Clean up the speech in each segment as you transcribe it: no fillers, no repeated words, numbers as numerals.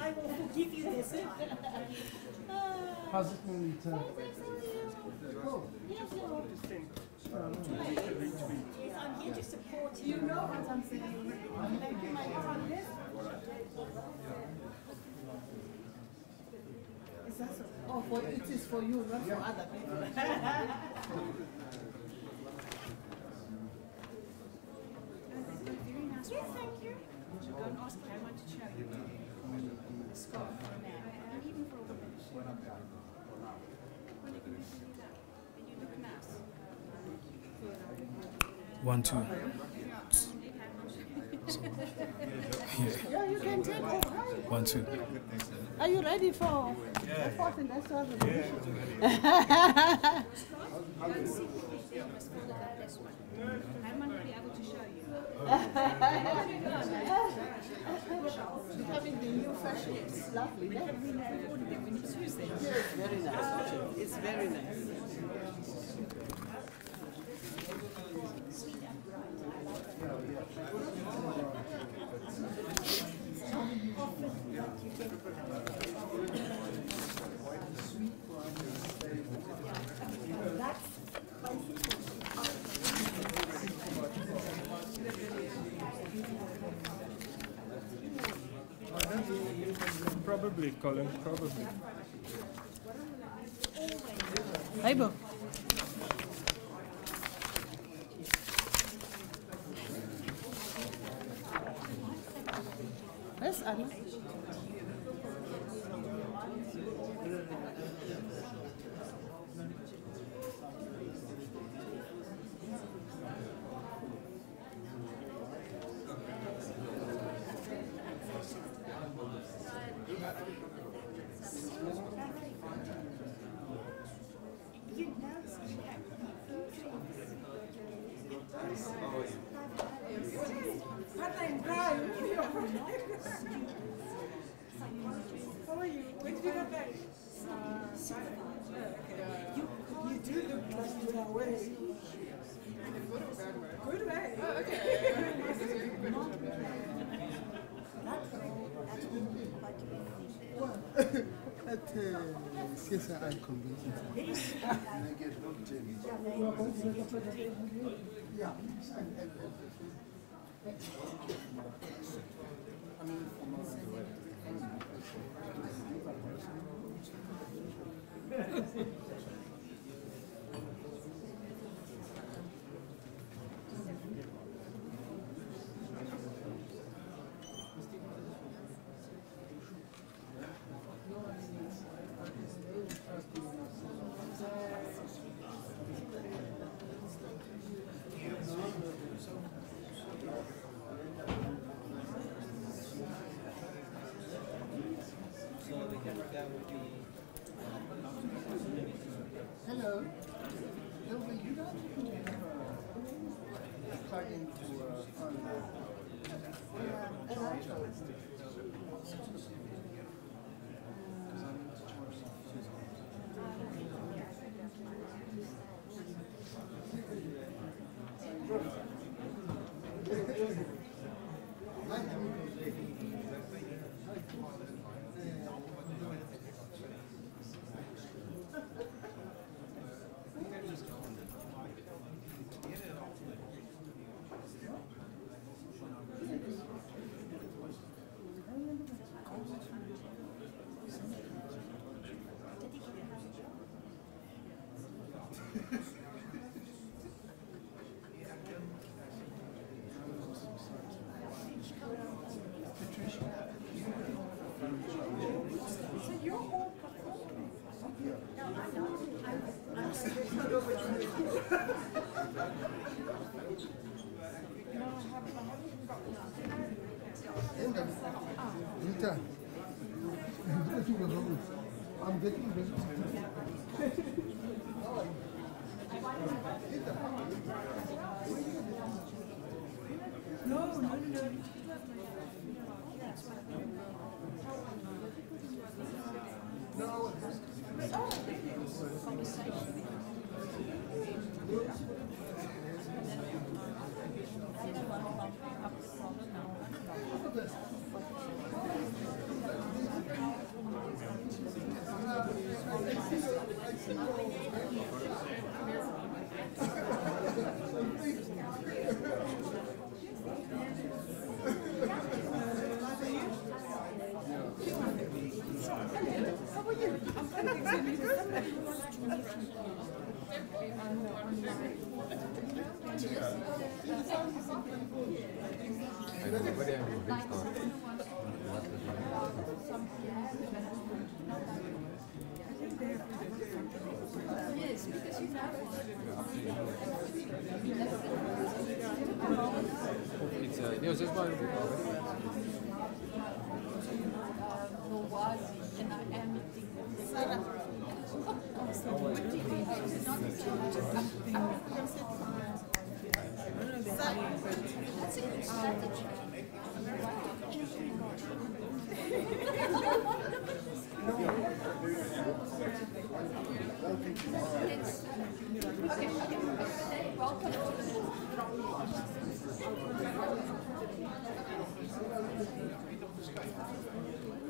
I will forgive you this. How's it going to? Yes, I'm here to support you. You know what I'm saying. Is that so? Oh, it is for you, not for other people. Yes, thank you. Go and ask her. I want to show you. A scarf for a man, and even for a woman. When are you going to do that? And you look nice. 1, 2. Yeah, you can take over. 1, 2. Are you ready for the fourth industrial revolution? I might not be able to show you. Having the new fashion is lovely. Yes, very nice. It's very nice. Probably, Colin, probably. Hey, Bo. Where's Anna? Yes, I'm convinced. Peter. I'm getting ready. No.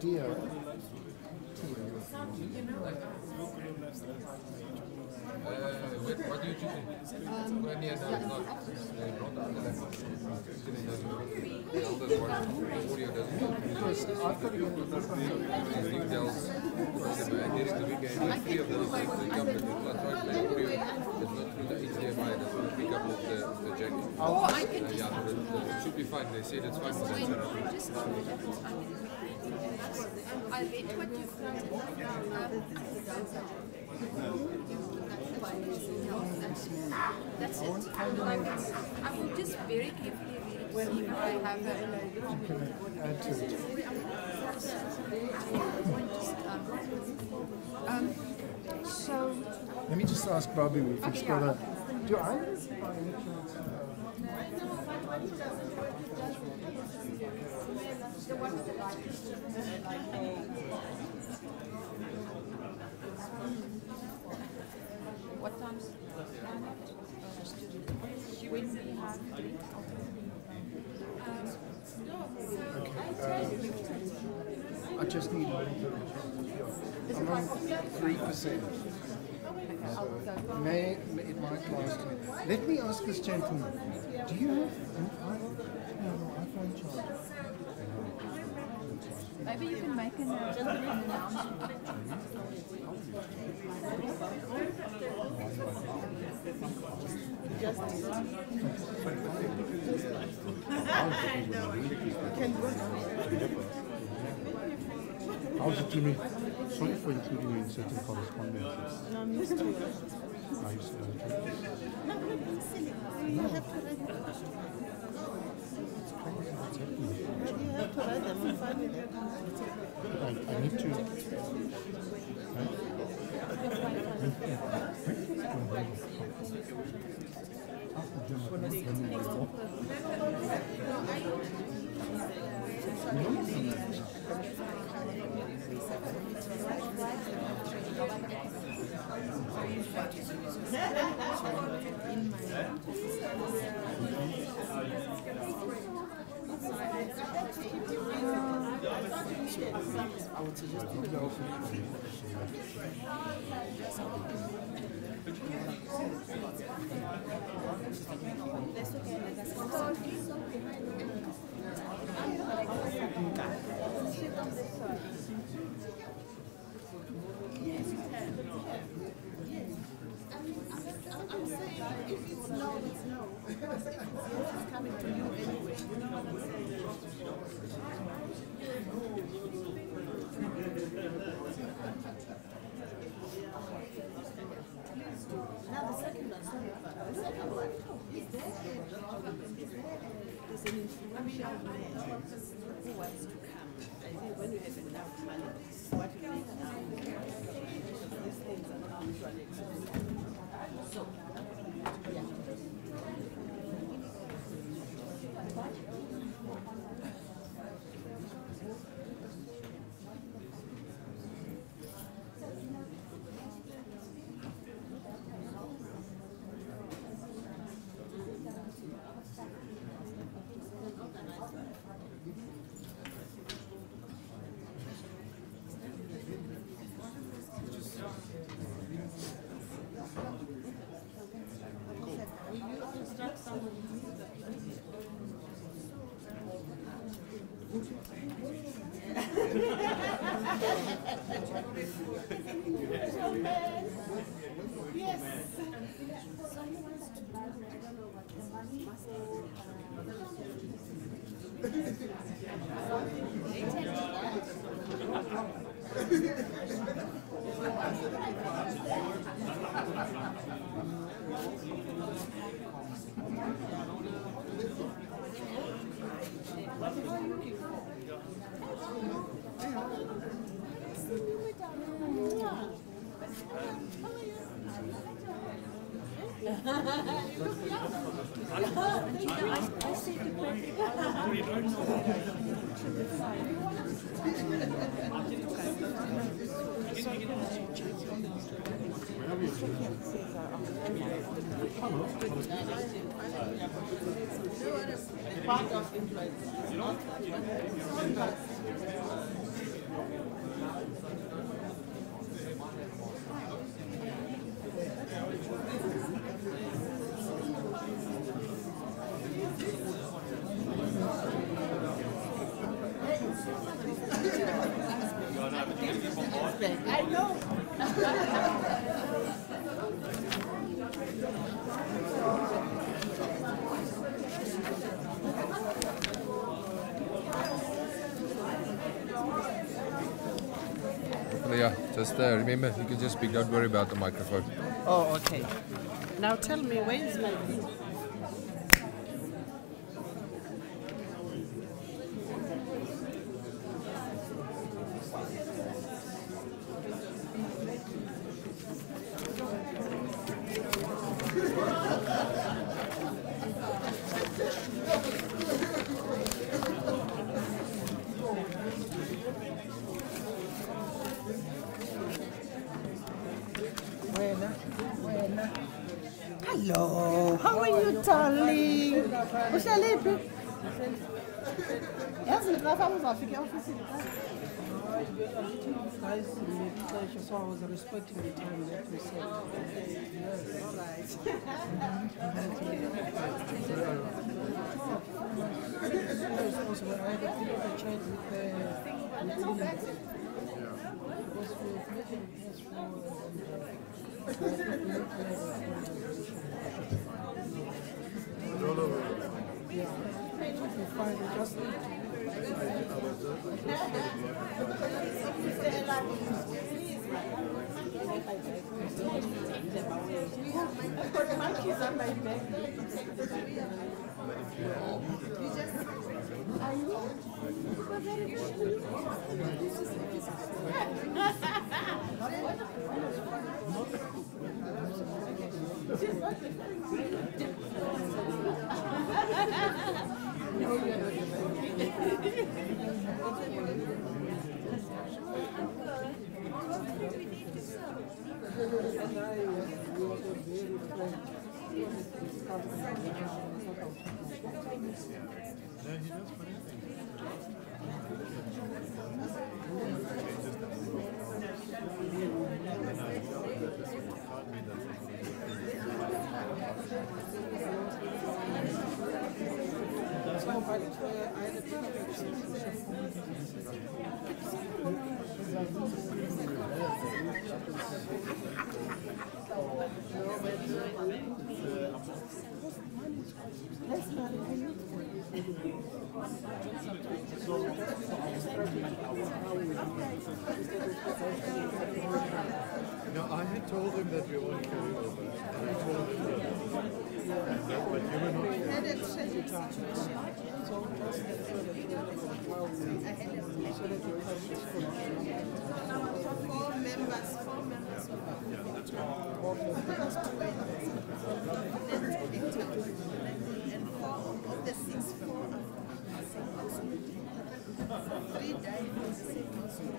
Dear. What do you choose? Because I've got to go to the details. And this is the weekend. Three of them is like the government will not try to play audio. It's not through the HDMI. That's going to pick up the jack. Oh, I can just... Yeah, but it should be fine. They say that's fine for that. I read what you've that's it. I will just very carefully read it, see if I have add to it. So Let me just ask Bobby if he's got a. Do I? what times? When we have I just need one. I'm on 3%. It might last. Let me ask this gentleman. Do you have an iPhone charger? maybe you can make an announcement. How's it, Jimmy? Sorry for including you in certain correspondences. No, I'm used to it. Are you still okay? No, but it's silly. You have to read them. You have to read them. I'm fine with it. I need to. I would suggest you go. I'm saying if it's no, it's no. Because if it's yes, it's coming to you anyway. You know what I'm saying? Now the second one, sorry. The second one is there. Yes. So he wants to buy, I don't know what his money part of influence. I know. Yeah, just remember, you can just speak, don't worry about the microphone. Oh, okay. Now tell me, where is my thing? Hello, how are you, darling? Uhleliphi? Yazi ngiqafa uzafika e-ofisini. Guys, so I was respecting the time that we said. All right. I had a bit of a chat with because we were making plans we fine, we just need I've got monkeys on my back. Are you? No, I had told him that we were carry over. I told him that. But you were not here. I had a situation. Four members. And four of the 6 3 died in the same hospital.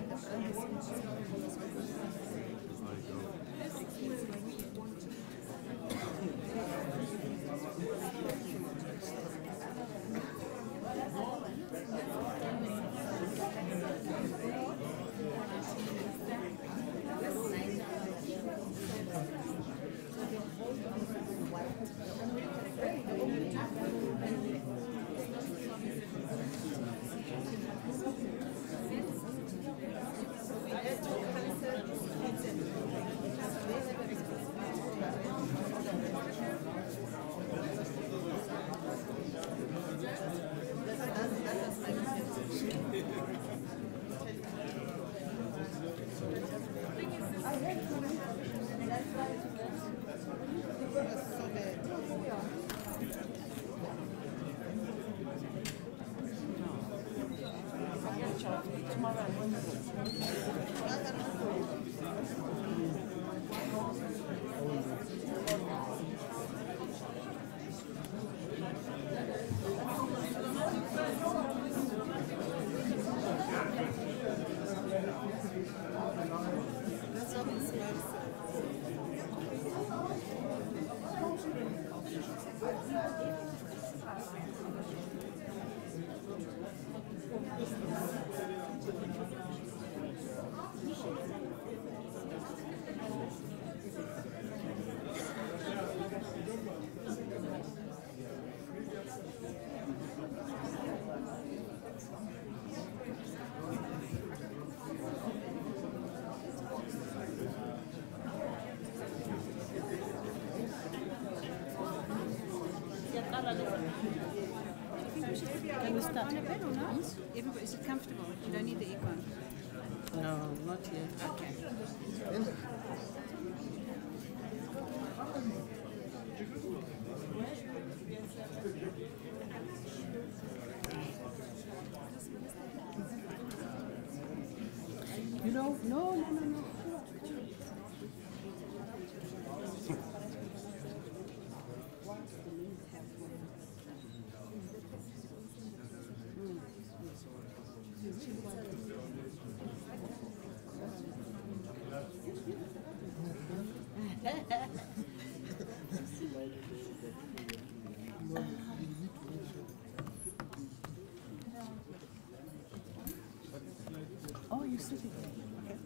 Can we start? On a bed or not? Everybody, is it comfortable? You don't need the aircon. No, not yet. Okay. You know, no. Oh, you're sitting there. Okay.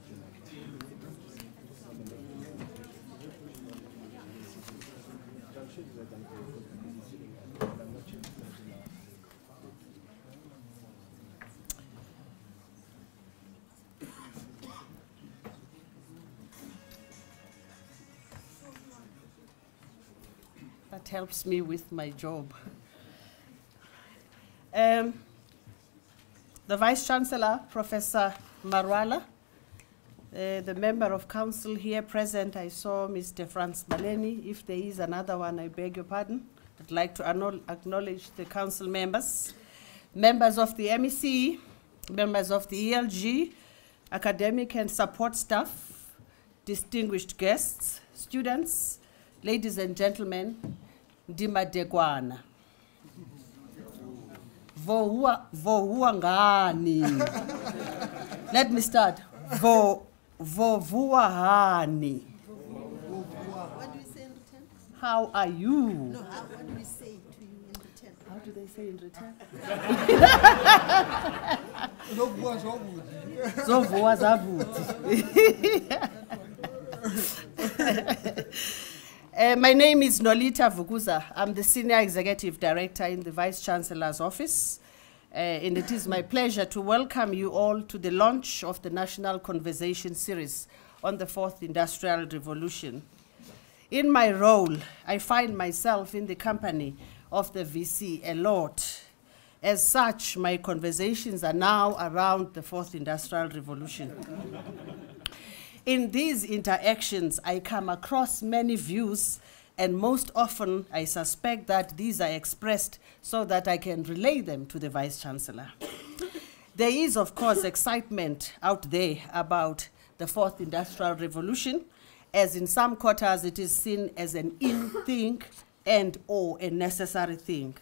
That helps me with my job. The Vice Chancellor, Professor Marwala, the member of council here present, I saw Mr. Franz Baleni. If there is another one, I beg your pardon. I'd like to acknowledge the council members, members of the MEC, members of the ELG, academic and support staff, distinguished guests, students, ladies and gentlemen, Ndimadekwana. Vohuangani. Let me start. Vovuahani. What do you say in return? How are you? No, what do we say to you in return? How do they say in return? Zovuwa zavuti. My name is Nolita Vukuza. I'm the Senior Executive Director in the Vice Chancellor's Office. And it is my pleasure to welcome you all to the launch of the National Conversation Series on the Fourth Industrial Revolution. In my role, I find myself in the company of the VC a lot. As such, my conversations are now around the Fourth Industrial Revolution. In these interactions, I come across many views, and most often I suspect that these are expressed so that I can relay them to the Vice Chancellor. There is, of course, excitement out there about the Fourth Industrial Revolution, as in some quarters it is seen as an in thing and or a necessary thing.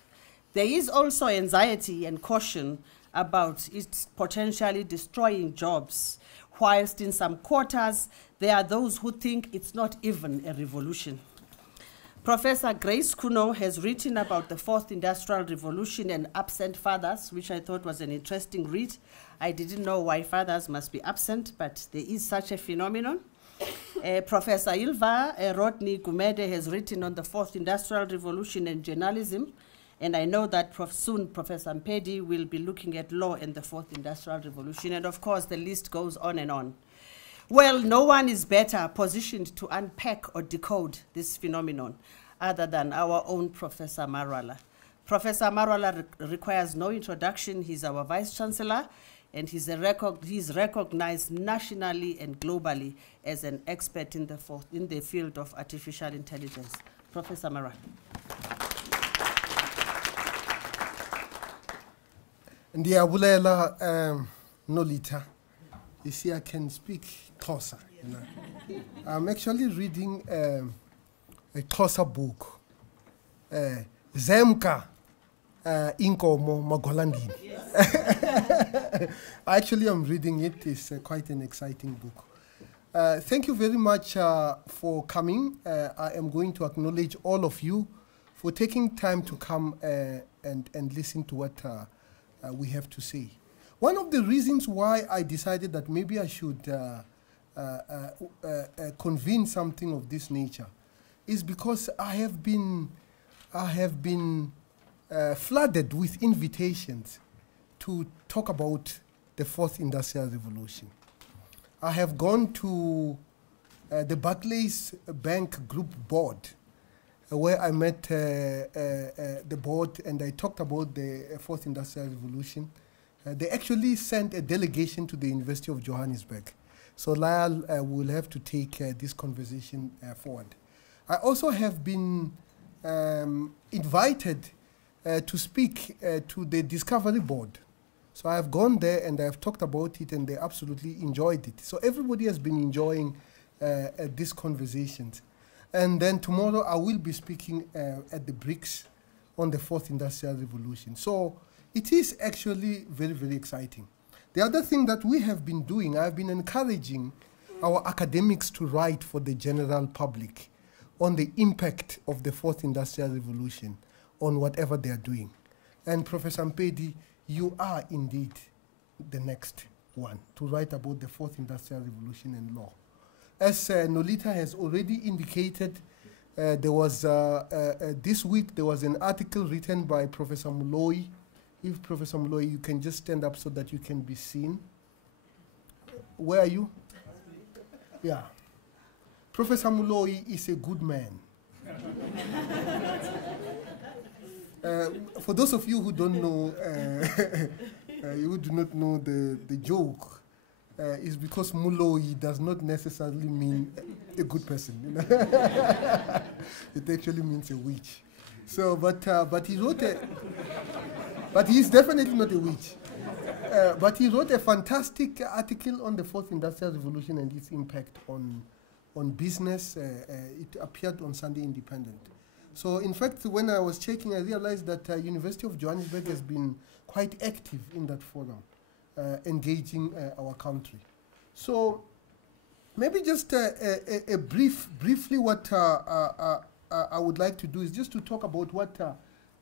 There is also anxiety and caution about it potentially destroying jobs, whilst in some quarters, there are those who think it's not even a revolution. Professor Grace Kuno has written about the Fourth Industrial Revolution and absent fathers, which I thought was an interesting read. I didn't know why fathers must be absent, but there is such a phenomenon. Professor Ilva Rodney Gumede has written on the Fourth Industrial Revolution and journalism, and I know that soon Professor Mpedi will be looking at law and the Fourth Industrial Revolution, and of course the list goes on and on. Well, no one is better positioned to unpack or decode this phenomenon other than our own Professor Marwala. Professor Marwala requires no introduction. He's our Vice Chancellor, and he's recognized nationally and globally as an expert in the field of artificial intelligence. Professor Marwala. Ndiyabulela Nolita. You see, I can speak Xhosa. You know. I'm actually reading a Xhosa book. Zemka Inkomo Magolandini. Actually, I'm reading it. It's quite an exciting book. Thank you very much for coming. I am going to acknowledge all of you for taking time to come and listen to what we have to say. One of the reasons why I decided that maybe I should convene something of this nature is because I have been flooded with invitations to talk about the fourth industrial revolution. I have gone to the Barclays Bank Group board, where I met the board and I talked about the fourth industrial revolution. They actually sent a delegation to the University of Johannesburg. So Lyle will have to take this conversation forward. I also have been invited to speak to the Discovery Board. So I have gone there and I have talked about it and they absolutely enjoyed it. So everybody has been enjoying these conversations. And then tomorrow I will be speaking at the BRICS on the fourth industrial revolution. So it is actually very, very exciting. The other thing that we have been doing, I've been encouraging our academics to write for the general public on the impact of the fourth industrial revolution on whatever they are doing. And Professor Mpedi, you are indeed the next one to write about the fourth industrial revolution and law. As Nolita has already indicated, there was this week there was an article written by Professor Moloi. If Professor Moloi, you can just stand up so that you can be seen. Where are you? Yeah. Professor Moloi is a good man. For those of you who don't know, you do not know the joke, is because Moloi does not necessarily mean a good person. You know? It actually means a witch. So, but he wrote a, but he's definitely not a witch. But he wrote a fantastic article on the fourth industrial revolution and its impact on business. It appeared on Sunday Independent. So in fact, when I was checking, I realized that University of Johannesburg has been quite active in that forum, engaging our country. So maybe just briefly what I would like to do is just to talk about what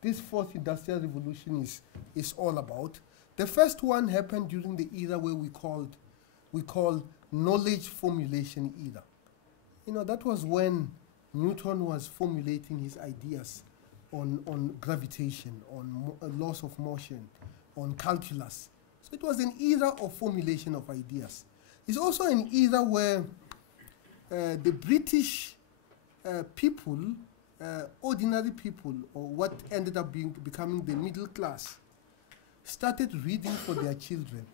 this fourth industrial revolution is all about. The first one happened during the era where we call knowledge formulation era. You know, that was when Newton was formulating his ideas on gravitation, on laws of motion, on calculus. So it was an era of formulation of ideas. It's also an era where the British people, ordinary people, or what ended up becoming the middle class, started reading for their children.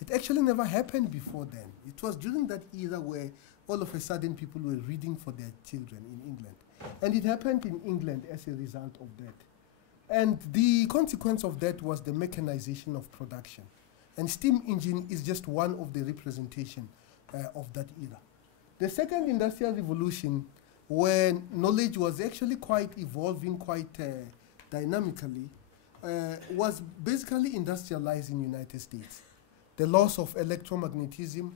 It actually never happened before then. It was during that era where all of a sudden people were reading for their children in England. And it happened in England as a result of that. And the consequence of that was the mechanization of production. And steam engine is just one of the representation of that era. The second industrial revolution, when knowledge was actually quite evolving quite dynamically, was basically industrialized in the United States. The laws of electromagnetism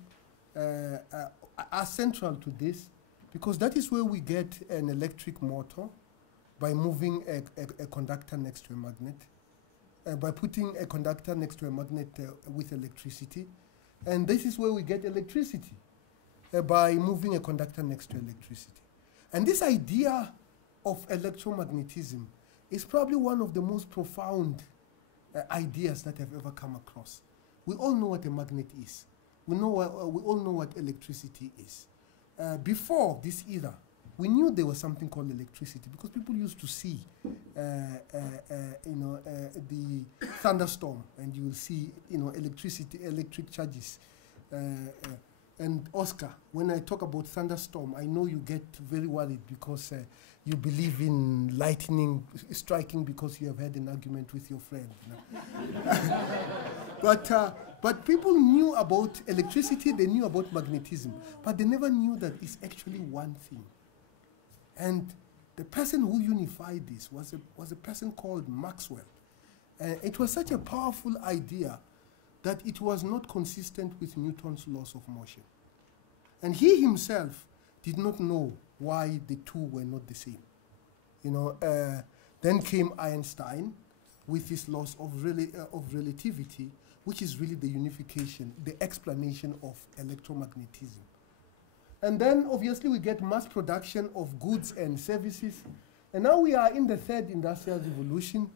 are central to this because that is where we get an electric motor by moving a conductor next to a magnet, by putting a conductor next to a magnet with electricity. And this is where we get electricity by moving a conductor next to electricity. And this idea of electromagnetism is probably one of the most profound ideas that I've ever come across. We all know what a magnet is. We all know what electricity is. Before this era, we knew there was something called electricity because people used to see, the thunderstorm, and you will see, electric charges. And Oscar, when I talk about thunderstorm, I know you get very worried because you believe in lightning striking because you have had an argument with your friend. But people knew about electricity, they knew about magnetism, but they never knew that it's actually one thing. And the person who unified this was a person called Maxwell. It was such a powerful idea that it was not consistent with Newton's laws of motion. And he himself did not know why the two were not the same. Then came Einstein with his laws of relativity, which is really the unification, the explanation of electromagnetism. And then obviously we get mass production of goods and services. And now we are in the third industrial revolution.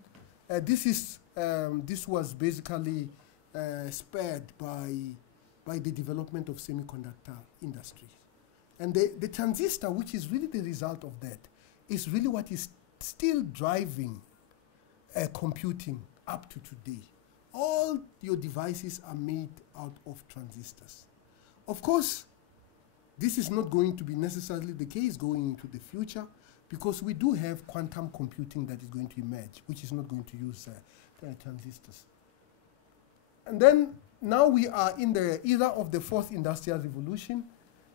This was basically spurred by the development of semiconductor industry. And the transistor, which is really the result of that, is really what is still driving computing up to today. All your devices are made out of transistors. Of course, this is not going to be necessarily the case going into the future, because we do have quantum computing that is going to emerge, which is not going to use transistors. And then now we are in the era of the fourth industrial revolution,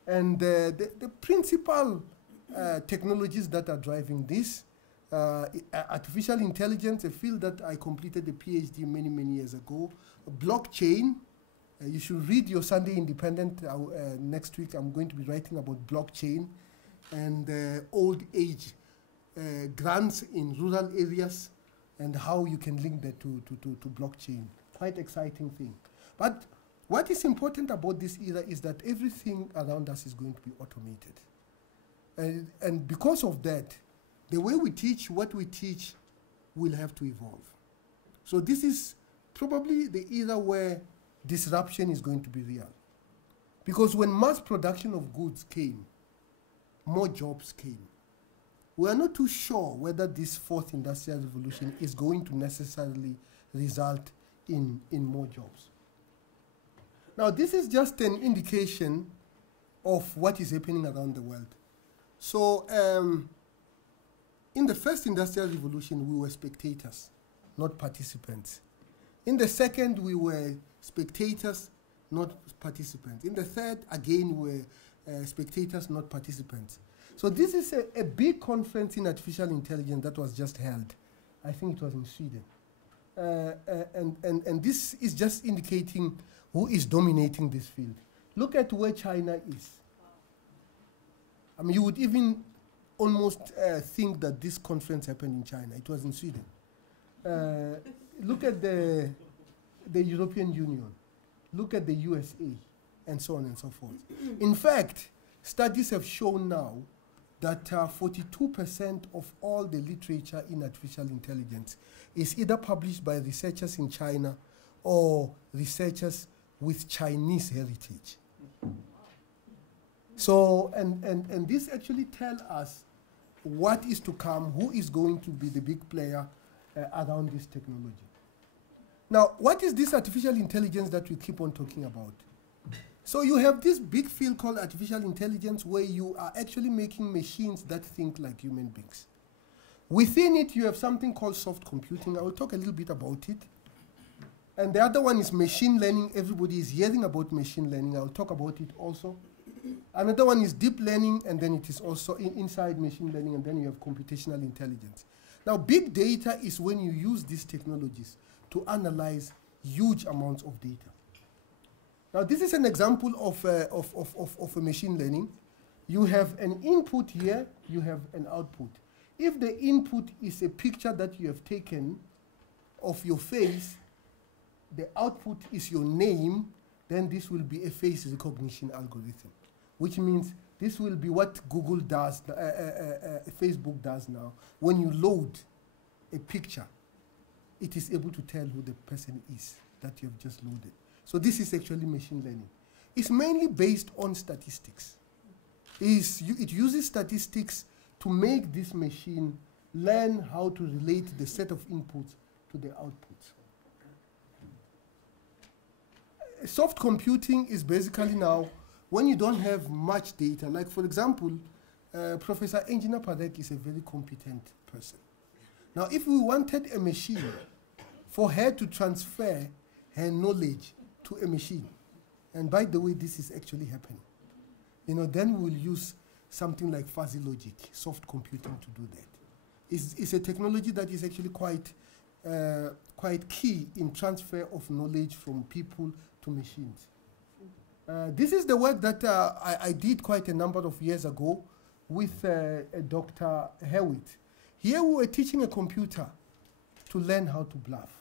and the principal technologies that are driving this, artificial intelligence, a field that I completed a PhD many, many years ago, blockchain. You should read your Sunday Independent. Next week I'm going to be writing about blockchain and old age grants in rural areas and how you can link that to blockchain. Quite exciting thing. But what is important about this era is that everything around us is going to be automated. And because of that, the way we teach, what we teach, will have to evolve. So this is probably the era where disruption is going to be real. Because when mass production of goods came, more jobs came. We are not too sure whether this fourth industrial revolution is going to necessarily result in more jobs. Now, this is just an indication of what is happening around the world. So, in the first industrial revolution, we were spectators, not participants. In the second, we were spectators, not participants. In the third, again, we were spectators, not participants. So this is a big conference in artificial intelligence that was just held. I think it was in Sweden. And this is just indicating who is dominating this field. Look at where China is. I mean, you would even almost think that this conference happened in China. It was in Sweden. Look at the European Union. Look at the USA, and so on and so forth. In fact, studies have shown now that 42% of all the literature in artificial intelligence is either published by researchers in China or researchers with Chinese heritage. So, and this actually tells us what is to come, who is going to be the big player around this technology. Now, what is this artificial intelligence that we keep on talking about? So you have this big field called artificial intelligence where you are actually making machines that think like human beings. Within it, you have something called soft computing. I will talk a little bit about it. And the other one is machine learning. Everybody is hearing about machine learning. I will talk about it also. Another one is deep learning, and then it is also inside machine learning, and then you have computational intelligence. Now, big data is when you use these technologies to analyze huge amounts of data. Now, this is an example of a machine learning. You have an input here, you have an output. If the input is a picture that you have taken of your face, the output is your name, then this will be a face recognition algorithm, which means this will be what Google does, Facebook does now. When you load a picture, it is able to tell who the person is that you have just loaded. So this is actually machine learning. It's mainly based on statistics. It uses statistics to make this machine learn how to relate the set of inputs to the outputs. Soft computing is basically now when you don't have much data. Like, for example, Professor Engina Parek is a very competent person. Now, if we wanted a machine for her to transfer her knowledge to a machine. And by the way, this is actually happening. Then we'll use something like fuzzy logic, soft computing to do that. It's a technology that is actually quite key in transfer of knowledge from people to machines. This is the work that I did quite a number of years ago with Dr. Hewitt. Here we were teaching a computer to learn how to bluff.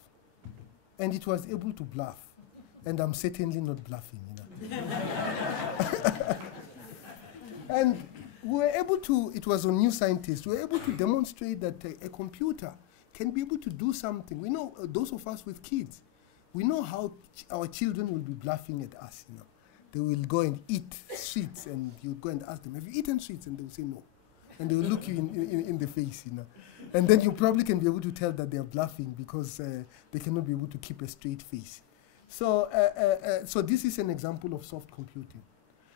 And it was able to bluff. And I'm certainly not bluffing, And we were able to, it was on New Scientist, we were able to demonstrate that a computer can be able to do something. We know, those of us with kids, we know how our children will be bluffing at us, They will go and eat sweets, and you go and ask them, have you eaten sweets? And they will say no. And they will look you in the face, And then you probably can be able to tell that they are bluffing because they cannot be able to keep a straight face. So this is an example of soft computing.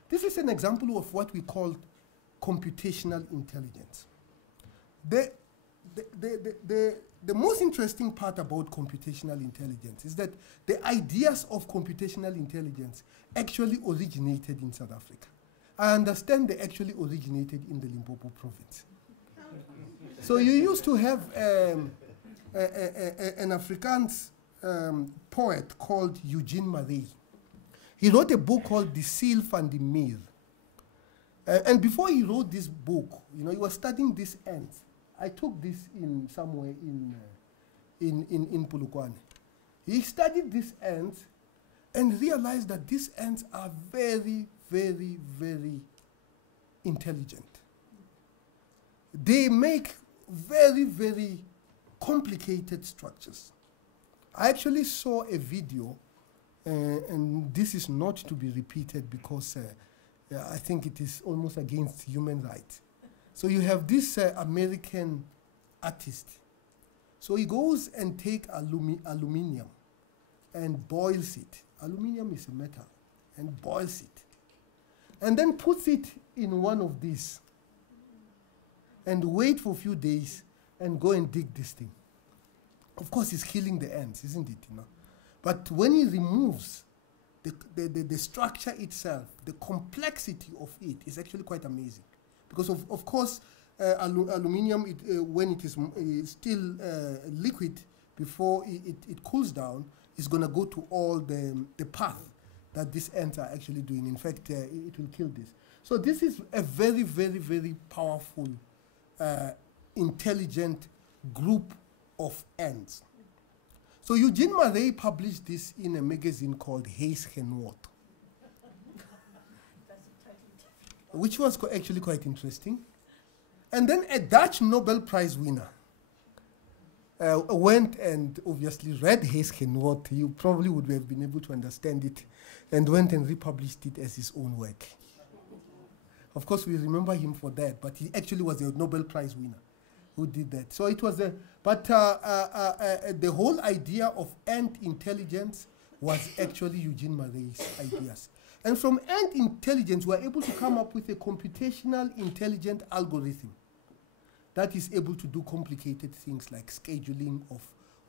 This is an example of what we call computational intelligence. The most interesting part about computational intelligence is that the ideas of computational intelligence actually originated in South Africa. I understand they actually originated in the Limpopo province. So you used to have an Afrikaans poet called Eugene Marais. He wrote a book called The Seal van die Muur. And before he wrote this book, he was studying these ants. I took this in somewhere in Polokwane. He studied these ants and realized that these ants are very, very, very intelligent. They make very, very complicated structures. I actually saw a video, and this is not to be repeated because I think it is almost against human rights. So you have this American artist. So he goes and takes aluminium and boils it. Aluminium is a metal, and boils it. And then puts it in one of these and wait for a few days and go and dig this thing. Of course, he's killing the ants, isn't it? But when he removes the structure itself, the complexity of it is actually quite amazing. Because, of course, aluminium, when it is still liquid, before it cools down, is going to go to all the path that these ants are actually doing. In fact, it will kill this. So this is a very, very, very powerful, intelligent group of ants. So Eugene Marais published this in a magazine called Huisgenoot, which was actually quite interesting. And then a Dutch Nobel Prize winner went and obviously read Huisgenoot. You probably would have been able to understand it, and went and republished it as his own work. Of course, we remember him for that, but he actually was a Nobel Prize winner who did that. So it was the whole idea of ant intelligence was actually Eugene Marais' ideas. And from ant intelligence, we are able to come up with a computational intelligent algorithm that is able to do complicated things like scheduling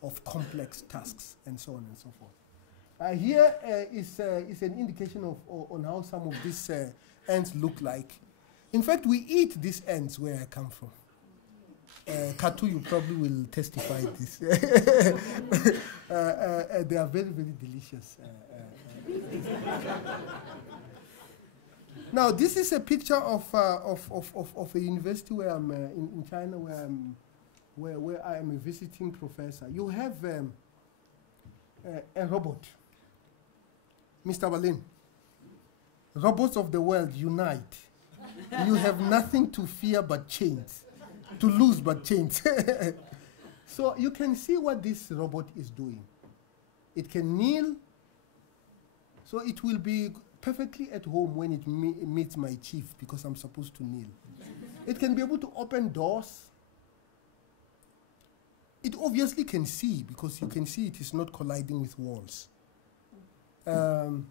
of complex tasks and so on and so forth. Here is an indication on how some of these ants look like. In fact, we eat these ants where I come from. Katu, you probably will testify this. They are very, very delicious. Now, this is a picture of a university where I'm in China, where I am a visiting professor. You have a robot, Mr. Berlin. Robots of the world, unite. You have nothing to fear but change. To lose but change. So you can see what this robot is doing. It can kneel, so it will be perfectly at home when it meets my chief because I'm supposed to kneel. It can be able to open doors. It obviously can see because you can see it is not colliding with walls. Then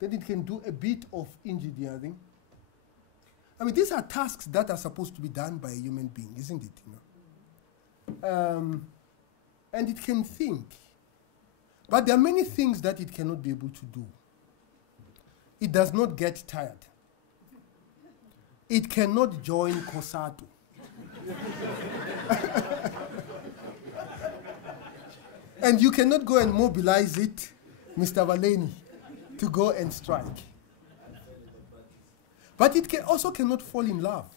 it can do a bit of engineering. I mean, these are tasks that are supposed to be done by a human being, isn't it? And it can think. But there are many things that it cannot be able to do. It does not get tired. It cannot join COSATU. And you cannot go and mobilize it, Mr. Valeni, to go and strike. But it also cannot fall in love.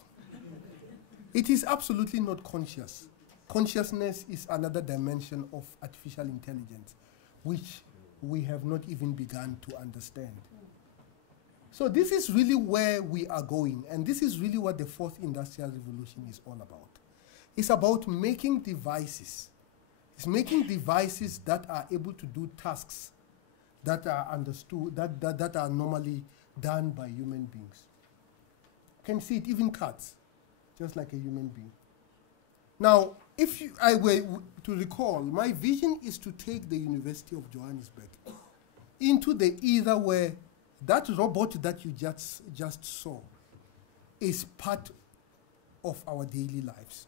It is absolutely not conscious. Consciousness is another dimension of artificial intelligence, which we have not even begun to understand. So this is really where we are going, and this is really what the fourth industrial revolution is all about. It's about making devices. It's making devices that are able to do tasks that are understood, that are normally done by human beings. You can see it, even cats, just like a human being. Now, if I were to recall, my vision is to take the University of Johannesburg into the era where that robot that you just saw is part of our daily lives.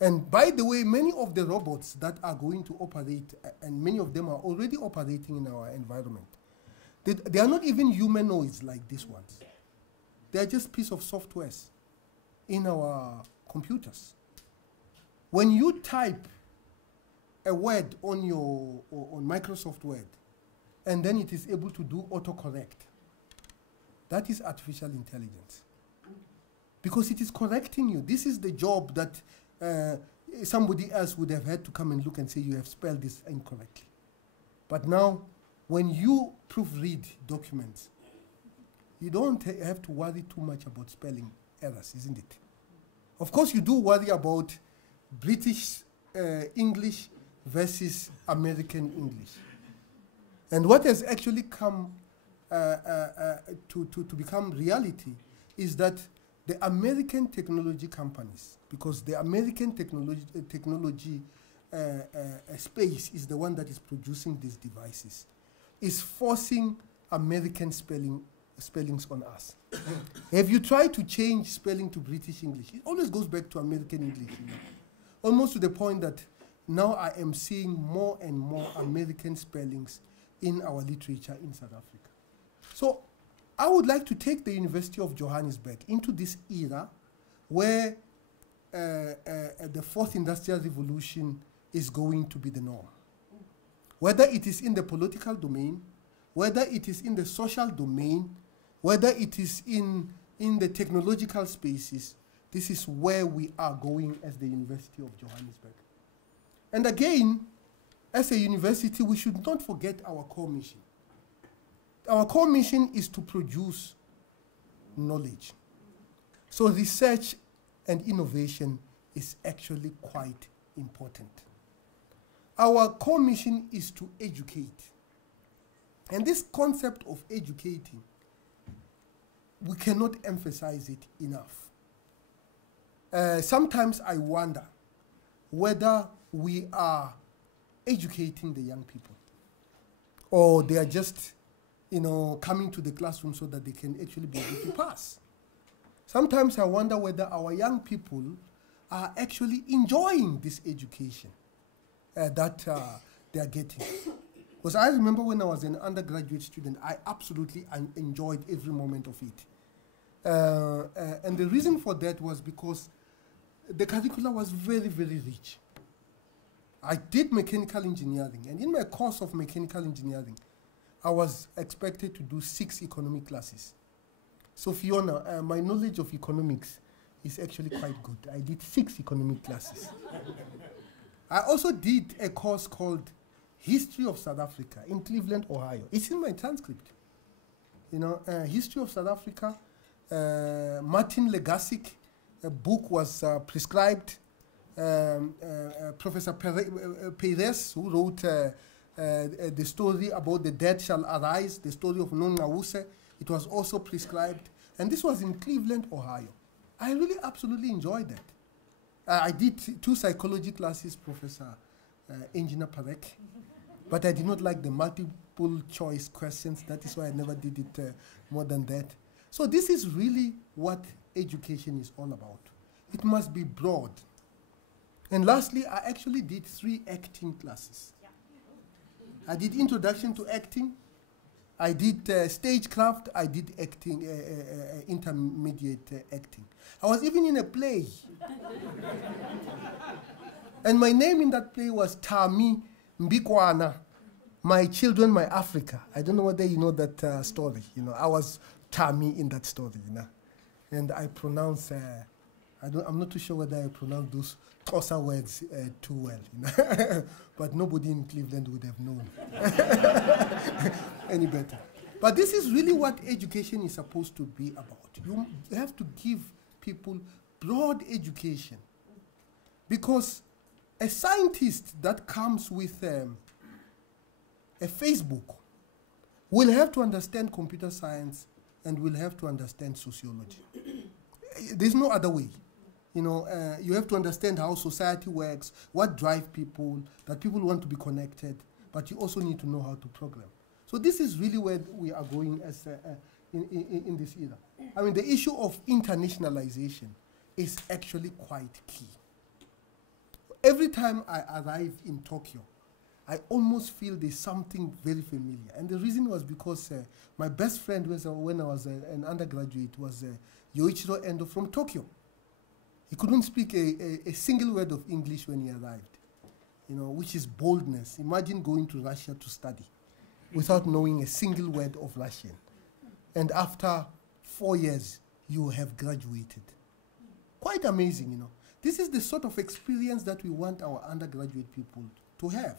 And by the way, many of the robots that are going to operate, and many of them are already operating in our environment, they are not even humanoids like these ones. They are just piece of software in our computers. When you type a word on Microsoft Word, and then it is able to do autocorrect, that is artificial intelligence. Because it is correcting you. This is the job that somebody else would have had to come and look and say, you have spelled this incorrectly. But now, when you proofread documents, you don't have to worry too much about spelling errors, isn't it? Of course, you do worry about British English versus American English. And what has actually come to become reality is that the American technology companies, because the American technology space is the one that is producing these devices, is forcing American spellings on us. If you try to change spelling to British English, it always goes back to American English, you know? Almost to the point that now I am seeing more and more American spellings in our literature in South Africa. So I would like to take the University of Johannesburg into this era where the fourth industrial revolution is going to be the norm. Whether it is in the political domain, whether it is in the social domain, whether it is in the technological spaces, this is where we are going as the University of Johannesburg. And again, as a university, we should not forget our core mission. Our core mission is to produce knowledge. So research and innovation is actually quite important. Our core mission is to educate. And this concept of educating, we cannot emphasize it enough. Sometimes I wonder whether we are educating the young people, or they are just, coming to the classroom so that they can actually be able to pass. Sometimes I wonder whether our young people are actually enjoying this education that they are getting. Because I remember when I was an undergraduate student, I absolutely enjoyed every moment of it. And the reason for that was because the curricula was very, very rich. I did mechanical engineering, and in my course of mechanical engineering, I was expected to do 6 economic classes. So Fiona, my knowledge of economics is actually quite good. I did 6 economic classes. I also did a course called History of South Africa in Cleveland, Ohio. It's in my transcript. History of South Africa. Martin Legasic, a book was prescribed. Professor Perez, who wrote the story about the dead shall arise, the story of Nongawuse, it was also prescribed. And this was in Cleveland, Ohio. I really absolutely enjoyed that. I did 2 psychology classes, Professor Engineer Parek, but I did not like the multiple choice questions. That is why I never did it more than that. So this is really what education is all about. It must be broad. And lastly, I actually did 3 acting classes. I did introduction to acting. I did stagecraft. I did acting, intermediate acting. I was even in a play. And my name in that play was Tami Mbikwana, My Children, My Africa. I don't know whether you know that story. You know, I was Tami in that story, you know. And I pronounce, I'm not too sure whether I pronounce those Xhosa words too well, you know. But nobody in Cleveland would have known any better. But this is really what education is supposed to be about. You have to give people broad education. Because a scientist that comes with a Facebook will have to understand computer science and will have to understand sociology. There's no other way. You know, you have to understand how society works, what drives people, that people want to be connected, but you also need to know how to program. So this is really where we are going as in this era. I mean, the issue of internationalization is actually quite key. Every time I arrive in Tokyo, I almost feel there's something very familiar. And the reason was because my best friend was, when I was an undergraduate was Yoichiro Endo from Tokyo. He couldn't speak a single word of English when he arrived, you know, which is boldness. Imagine going to Russia to study without knowing a single word of Russian. And after 4 years, you have graduated. Quite amazing, you know. This is the sort of experience that we want our undergraduate people to have.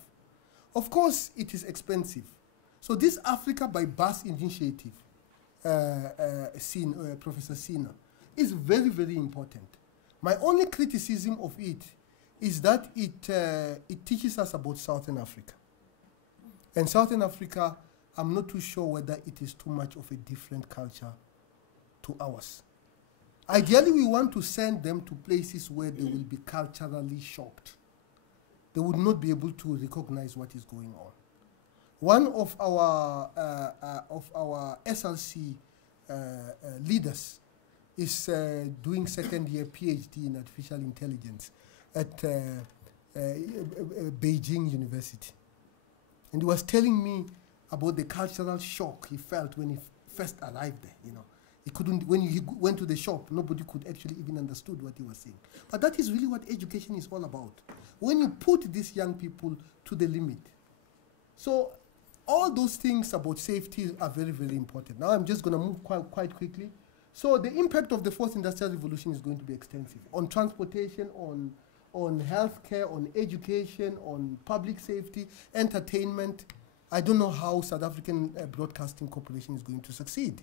Of course, it is expensive. So this Africa by Bus initiative, Professor Sina, is very, very important. My only criticism of it is that it teaches us about Southern Africa. And Southern Africa, I'm not too sure whether it is too much of a different culture to ours. Ideally, we want to send them to places where they will be culturally shocked. They would not be able to recognize what is going on. One of our SLC leaders is doing second-year PhD in artificial intelligence at Beijing University. And he was telling me about the cultural shock he felt when he first arrived there, you know. He couldn't, when he went to the shop, nobody could actually even understood what he was saying. But that is really what education is all about. When you put these young people to the limit. So all those things about safety are very, very important. Now I'm just going to move quite quickly. So the impact of the fourth industrial revolution is going to be extensive on transportation, on healthcare, on education, on public safety, entertainment. I don't know how South African Broadcasting Corporation is going to succeed.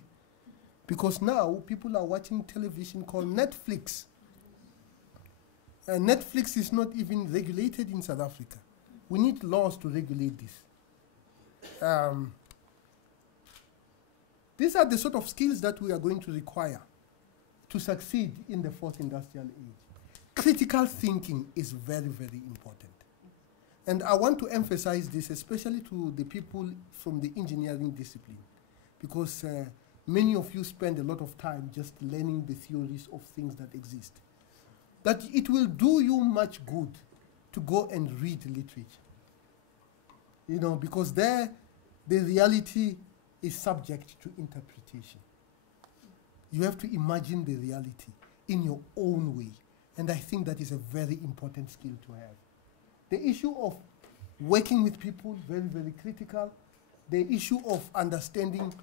Because now people are watching television called Netflix. And Netflix is not even regulated in South Africa. We need laws to regulate this. These are the sort of skills that we are going to require to succeed in the fourth industrial age. Critical thinking is very, very important. And I want to emphasize this, especially to the people from the engineering discipline, because many of you spend a lot of time just learning the theories of things that exist. That it will do you much good to go and read literature. You know, because there, the reality is subject to interpretation. You have to imagine the reality in your own way. And I think that is a very important skill to have. The issue of working with people, very, very critical. The issue of understanding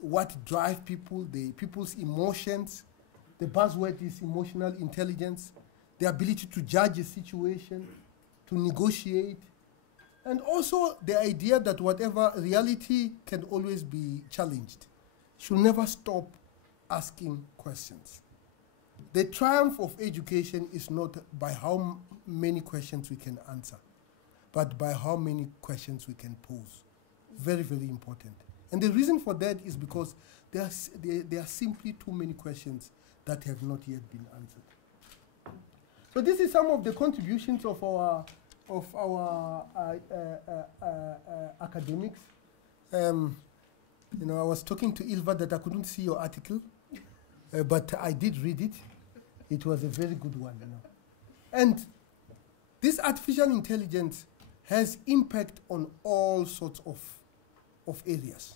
what drives people, the people's emotions. The buzzword is emotional intelligence. The ability to judge a situation, to negotiate. And also the idea that whatever reality can always be challenged. Should never stop asking questions. The triumph of education is not by how many questions we can answer, but by how many questions we can pose. Very, very important. And the reason for that is because there are simply too many questions that have not yet been answered. So this is some of the contributions of our academics. You know, I was talking to Ilva that I couldn't see your article, but I did read it. It was a very good one, you know. And this artificial intelligence has impact on all sorts of areas.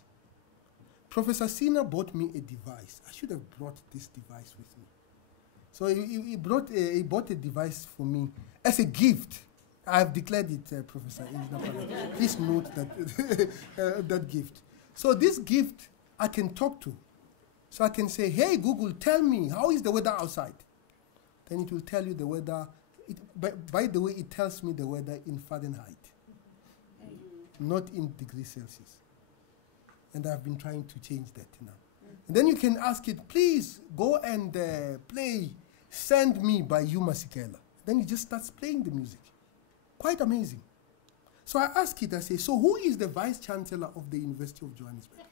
Professor Sina bought me a device. I should have brought this device with me. So he bought a device for me as a gift. I have declared it, Professor. Please note that that gift. So this gift I can talk to. So I can say, hey, Google, tell me, how is the weather outside? Then it will tell you the weather. By the way, it tells me the weather in Fahrenheit, not in degrees Celsius. And I've been trying to change that now. And then you can ask it, please go and play Send Me by Yuma Sikela. Then it just starts playing the music. Quite amazing. So I ask it, I say, so who is the Vice Chancellor of the University of Johannesburg?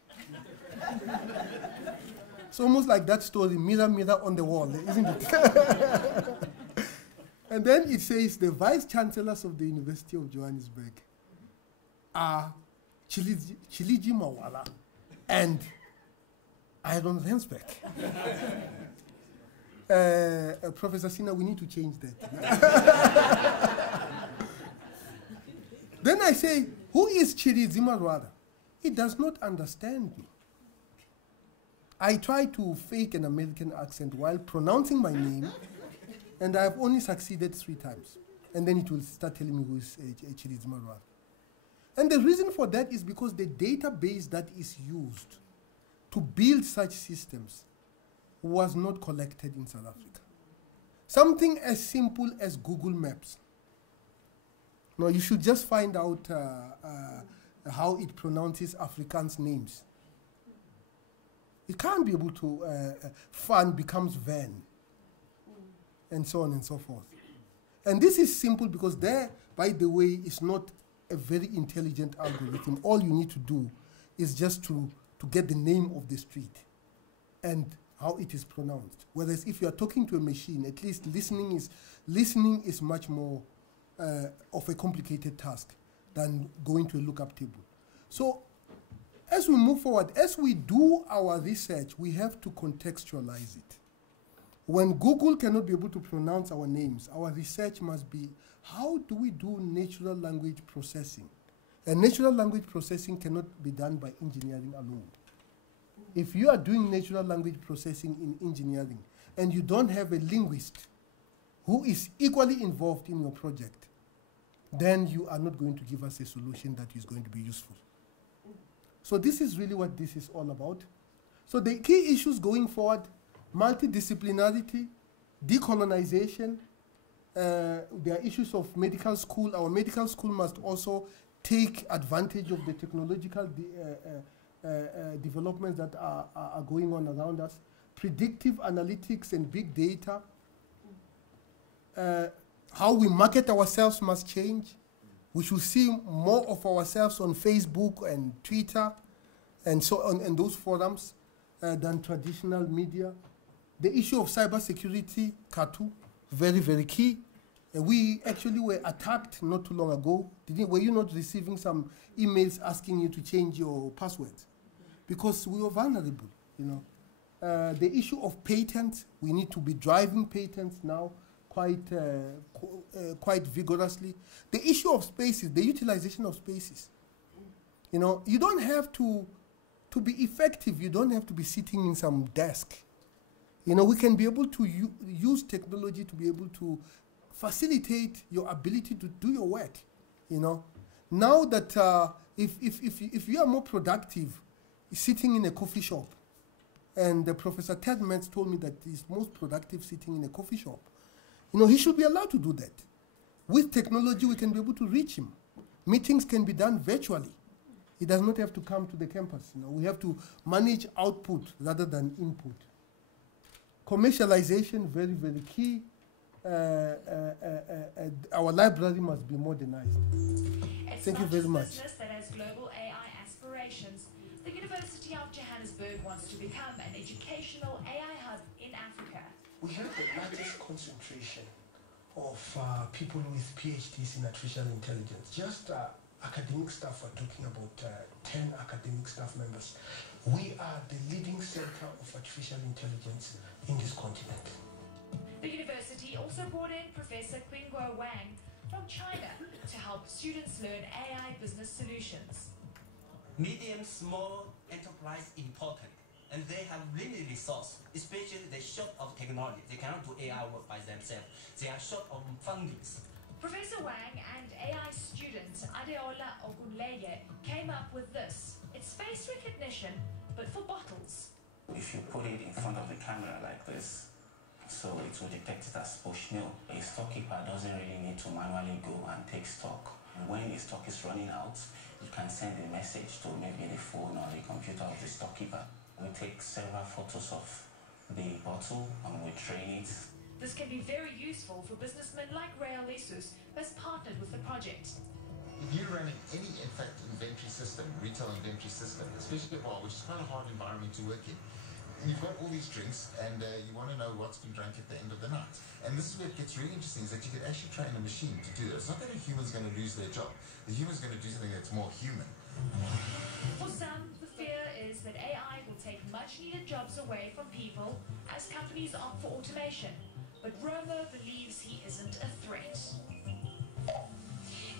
It's almost like that story, mirror, mirror on the wall, isn't it? And then it says the Vice Chancellors of the University of Johannesburg are Chiliji Mawala and Iron Rensbeck. Professor Sina, we need to change that. Then I say, who is Chiri Zimarwara? He does not understand me. I try to fake an American accent while pronouncing my name, and I've only succeeded 3 times. And then it will start telling me who is Chiri Zimarwara. And the reason for that is because the database that is used to build such systems was not collected in South Africa. Something as simple as Google Maps. No, you should just find out how it pronounces Afrikaans names. It can't be able to, fan becomes van, and so on and so forth. And this is simple because there, by the way, is not a very intelligent algorithm. All you need to do is just to get the name of the street and how it is pronounced. Whereas if you are talking to a machine, at least listening is much more of a complicated task than going to a lookup table. So as we move forward, as we do our research, we have to contextualize it. When Google cannot be able to pronounce our names, our research must be, how do we do natural language processing? And natural language processing cannot be done by engineering alone. If you are doing natural language processing in engineering and you don't have a linguist who is equally involved in your project, then you are not going to give us a solution that is going to be useful. So this is really what this is all about. So the key issues going forward, multidisciplinarity, decolonization, there are issues of medical school. Our medical school must also take advantage of the technological developments that are going on around us. Predictive analytics and big data. How we market ourselves must change. We should see more of ourselves on Facebook and Twitter and so on, and those forums than traditional media. The issue of cybersecurity, Katu, very, very key. We actually were attacked not too long ago. Were you not receiving some emails asking you to change your passwords? Because we were vulnerable, you know. The issue of patents, we need to be driving patents now quite vigorously. The issue of spaces, the utilization of spaces. You know, you don't have to be effective, you don't have to be sitting in some desk. You know, we can be able to use technology to be able to facilitate your ability to do your work, you know. Now that if you are more productive sitting in a coffee shop, and Professor Ted Metz told me that he's most productive sitting in a coffee shop, you know, he should be allowed to do that. With technology, we can be able to reach him. Meetings can be done virtually. He does not have to come to the campus. You know, we have to manage output rather than input. Commercialization, very, very key. Our library must be modernized. Thank you very much. Business that has global AI aspirations. The University of Johannesburg wants to become an educational AI hub in Africa. We have the largest concentration of people with PhDs in artificial intelligence. Just academic staff, we're talking about 10 academic staff members. We are the leading center of artificial intelligence in this continent. The university also brought in Professor Kwingwa Wang, from China to help students learn AI business solutions. Medium, small enterprise important, and they have limited resource, especially they're short of technology. They cannot do AI work by themselves. They are short of fundings. Professor Wang and AI student Adeola Ogunleye came up with this. It's face recognition, but for bottles. If you put it in front of the camera like this, so it will detect it as push nil. A storekeeper doesn't really need to manually go and take stock. When the stock is running out, you can send a message to maybe the phone or the computer of the storekeeper. We take several photos of the bottle and we train it. This can be very useful for businessmen like Rael Lesus, who has partnered with the project. If you're running any, in fact, inventory system, retail inventory system, especially a bar, which is quite a hard environment to work in, and you've got all these drinks and you want to know what's been drunk at the end of the night. And this is where it gets really interesting, is that you could actually train a machine to do this. It's not that a human's going to lose their job. The human's going to do something that's more human. For some, the fear is that AI will take much-needed jobs away from people as companies opt for automation. But Romo believes he isn't a threat.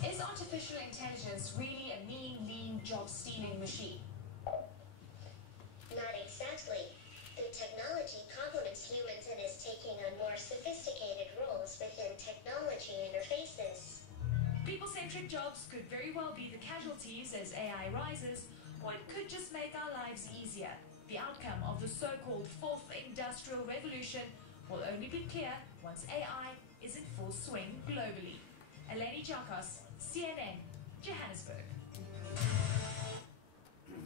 Is artificial intelligence really a mean, lean, job-stealing machine? Not exactly. The technology complements humans and is taking on more sophisticated roles within technology interfaces. People-centric jobs could very well be the casualties as AI rises, or it could just make our lives easier. The outcome of the so-called fourth industrial revolution will only be clear once AI is in full swing globally. Eleni Jakos, CNN, Johannesburg.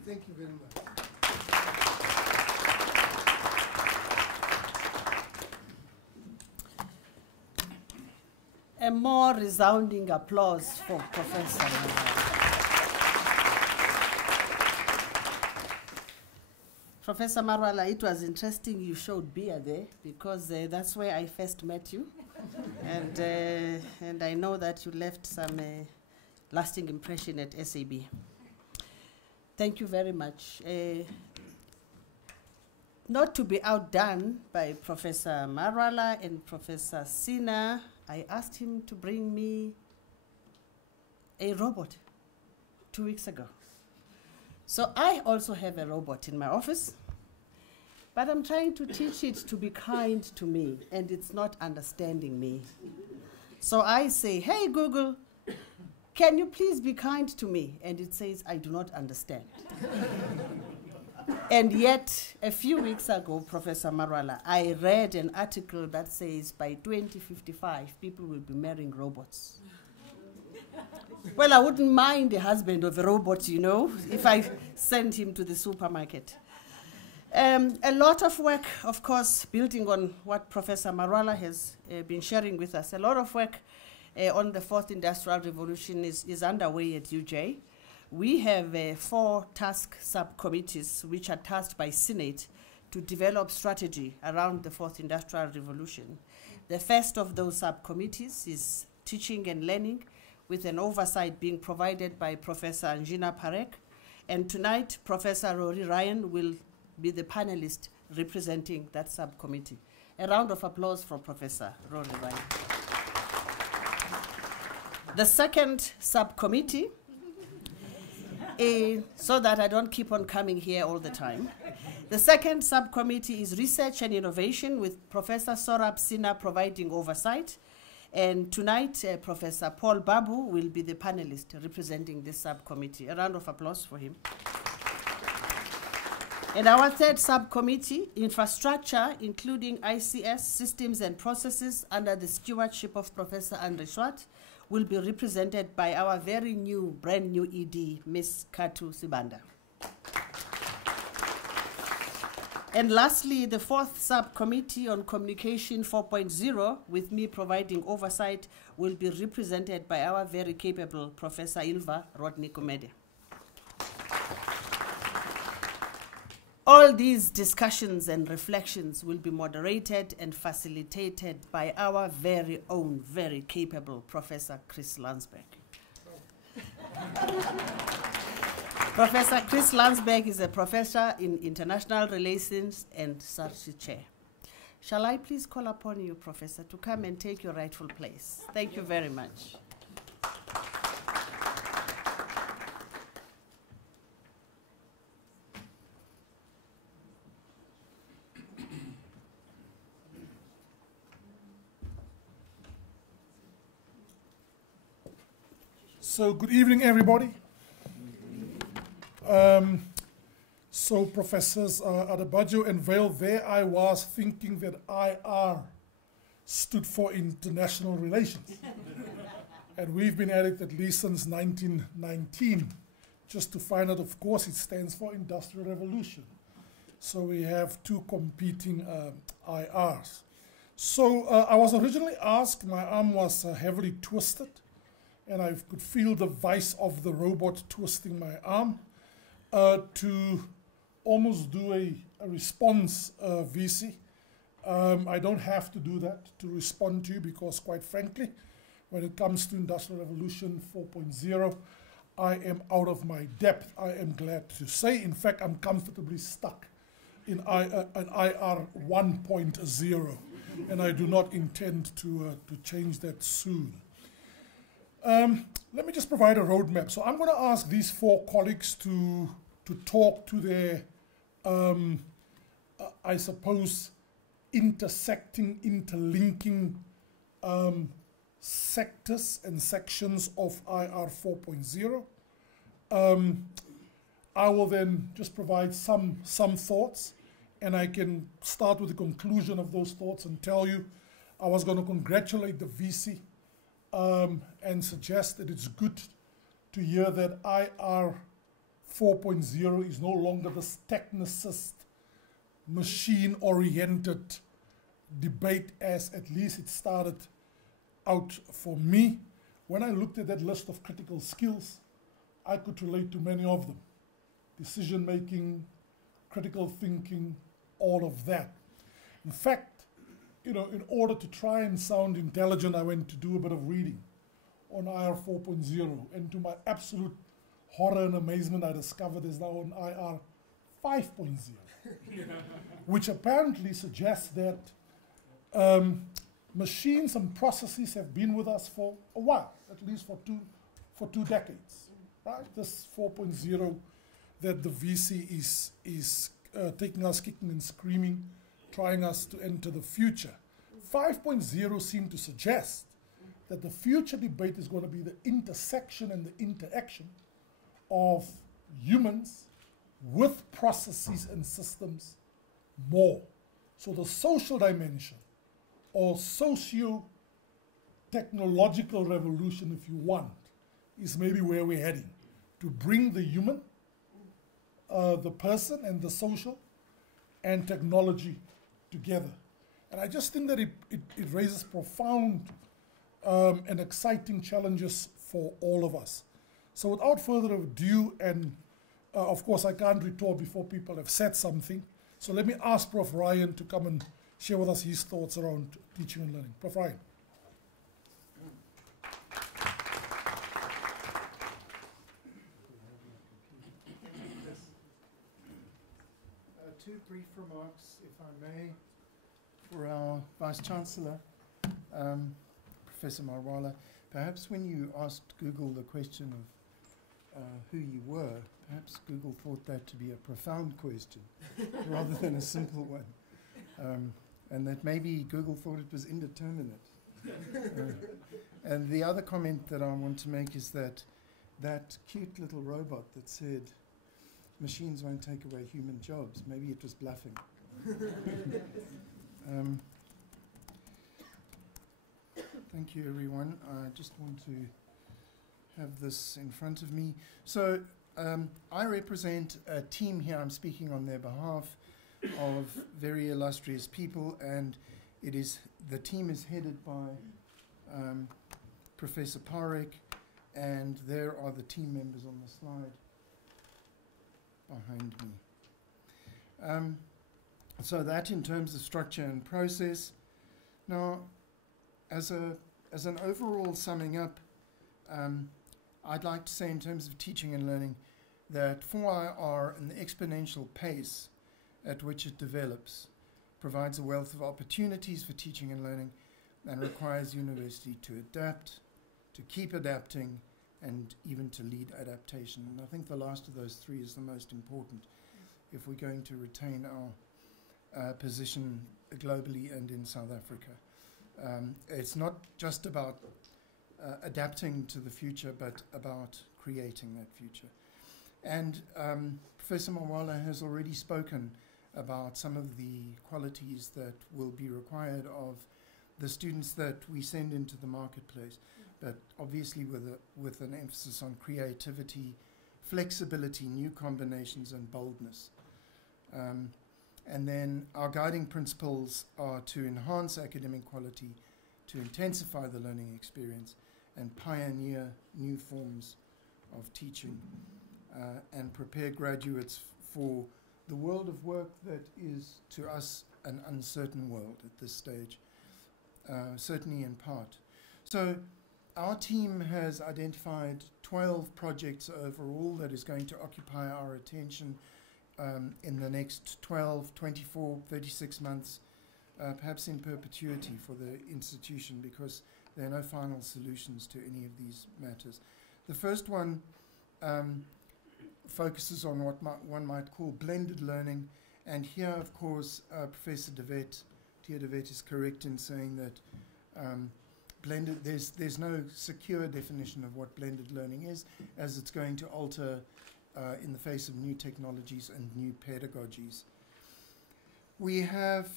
Thank you very much. A more resounding applause for Professor Marwala. Professor Marwala, it was interesting you showed beer there, because that's where I first met you. And I know that you left some lasting impression at SAB. Thank you very much. Not to be outdone by Professor Marwala and Professor Sina, I asked him to bring me a robot 2 weeks ago. So I also have a robot in my office, but I'm trying to teach it to be kind to me, and it's not understanding me. So I say, hey Google, can you please be kind to me? And it says, I do not understand. And yet, a few weeks ago, Professor Marwala, I read an article that says by 2055, people will be marrying robots. Well, I wouldn't mind the husband of a robot, you know, if I sent him to the supermarket. A lot of work, of course, building on what Professor Marwala has been sharing with us, a lot of work on the fourth industrial revolution is underway at UJ. We have 4 task subcommittees which are tasked by Senate to develop strategy around the fourth industrial revolution. The first of those subcommittees is teaching and learning, with an oversight being provided by Professor Anjina Parek. And tonight, Professor Rory Ryan will be the panelist representing that subcommittee. A round of applause for Professor Rory Ryan. The second subcommittee, so that I don't keep on coming here all the time. The second subcommittee is Research and Innovation, with Professor Sorab Sina providing oversight. And tonight, Professor Paul Babu will be the panelist representing this subcommittee. A round of applause for him. And our third subcommittee, Infrastructure, including ICS, Systems and Processes, under the stewardship of Professor Andre Swart, will be represented by our very new, brand new ED, Ms. Katu Sibanda. And lastly, the fourth subcommittee on Communication 4.0, with me providing oversight, will be represented by our very capable Professor Ilva Rodney-Kumede. All these discussions and reflections will be moderated and facilitated by our very own, very capable Professor Chris Landsberg. Professor Chris Landsberg is a professor in international relations and SARCI chair. Shall I please call upon you, Professor, to come and take your rightful place? Thank you very much. So good evening, everybody. So Professors Adebayo and Vale, there I was thinking that IR stood for International Relations. And we've been at it at least since 1919, just to find out, of course, it stands for Industrial Revolution. So we have two competing IRs. So I was originally asked, my arm was heavily twisted, and I could feel the vice of the robot twisting my arm, to almost do a response VC. I don't have to do that to respond to you because, quite frankly, when it comes to Industrial Revolution 4.0, I am out of my depth, I am glad to say. In fact, I'm comfortably stuck in IR 1.0, and I do not intend to change that soon. Let me just provide a roadmap. So I'm going to ask these four colleagues to talk to their, I suppose, intersecting, interlinking sectors and sections of IR 4.0. I will then just provide some thoughts, and I can start with the conclusion of those thoughts and tell you I was going to congratulate the VC and suggest that it's good to hear that IR 4.0 is no longer this technicist, machine-oriented debate as at least it started out for me. When I looked at that list of critical skills, I could relate to many of them. Decision-making, critical thinking, all of that. In fact, you know, in order to try and sound intelligent, I went to do a bit of reading on IR 4.0, and to my absolute horror and amazement, I discovered there's now an IR 5.0, which apparently suggests that machines and processes have been with us for a while, at least for two decades, right? This 4.0 that the VC is taking us kicking and screaming, trying us to enter the future. 5.0 seemed to suggest that the future debate is going to be the intersection and the interaction of humans with processes and systems more. So the social dimension, or socio-technological revolution, if you want, is maybe where we're heading, to bring the human, the person and the social and technology together. And I just think that it raises profound and exciting challenges for all of us. So without further ado, and of course I can't retort before people have said something, so let me ask Prof. Ryan to come and share with us his thoughts around teaching and learning. Prof. Ryan. Two brief remarks, if I may, for our Vice-Chancellor, Professor Marwala. Perhaps when you asked Google the question of who you were, perhaps Google thought that to be a profound question rather than a simple one. And that maybe Google thought it was indeterminate. And the other comment that I want to make is that that cute little robot that said, machines won't take away human jobs, maybe it was bluffing. Thank you, everyone. I just want to have this in front of me. So I represent a team here. I'm speaking on their behalf of very illustrious people, and the team is headed by Professor Parek, and there are the team members on the slide behind me. So that in terms of structure and process. Now, as an overall summing up, I'd like to say in terms of teaching and learning that 4IR and the exponential pace at which it develops provides a wealth of opportunities for teaching and learning and requires university to adapt, to keep adapting, and even to lead adaptation. And I think the last of those three is the most important if we're going to retain our position globally and in South Africa. It's not just about adapting to the future, but about creating that future. And Professor Mawala has already spoken about some of the qualities that will be required of the students that we send into the marketplace, but obviously with an emphasis on creativity, flexibility, new combinations, and boldness. And then our guiding principles are to enhance academic quality, to intensify the learning experience, and pioneer new forms of teaching, and prepare graduates for the world of work that is, to us, an uncertain world at this stage, certainly in part. So our team has identified 12 projects overall that is going to occupy our attention in the next 12, 24, 36 months, perhaps in perpetuity for the institution, because there are no final solutions to any of these matters. The first one focuses on what one might call blended learning, and here, of course, Professor Tia de Wet is correct in saying that blended, there's no secure definition of what blended learning is, as it's going to alter in the face of new technologies and new pedagogies. We have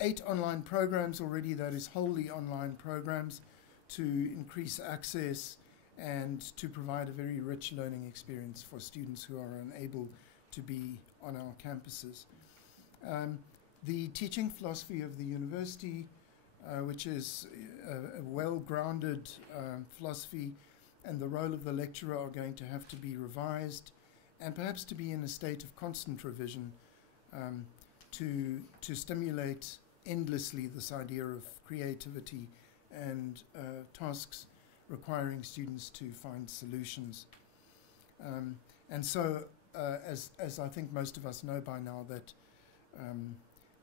8 online programs already, that is wholly online programs, to increase access and to provide a very rich learning experience for students who are unable to be on our campuses. The teaching philosophy of the university, which is a well-grounded philosophy, and the role of the lecturer are going to have to be revised and perhaps to be in a state of constant revision to stimulate endlessly this idea of creativity and tasks requiring students to find solutions. And so, as I think most of us know by now, that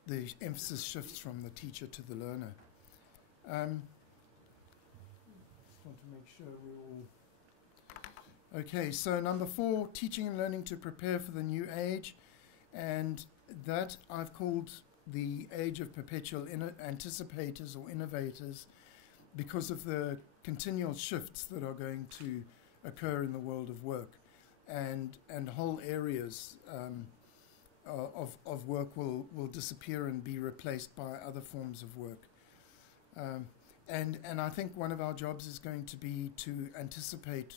the emphasis shifts from the teacher to the learner. Just want to make sure we're all... Okay, so number 4, teaching and learning to prepare for the new age. And that I've called the age of perpetual anticipators or innovators, because of the continual shifts that are going to occur in the world of work. And whole areas of work will disappear and be replaced by other forms of work. And I think one of our jobs is going to be to anticipate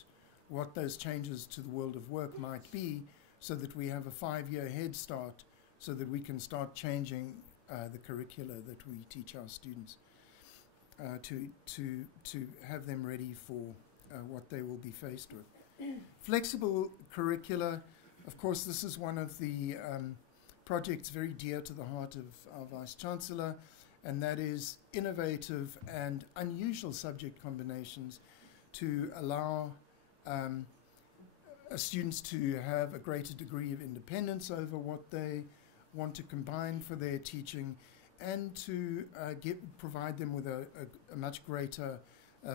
what those changes to the world of work might be, so that we have a 5-year head start, so that we can start changing the curricula that we teach our students, to have them ready for what they will be faced with. Flexible curricula, of course, this is one of the projects very dear to the heart of our Vice-Chancellor, and that is innovative and unusual subject combinations to allow students to have a greater degree of independence over what they want to combine for their teaching, and to provide them with a much greater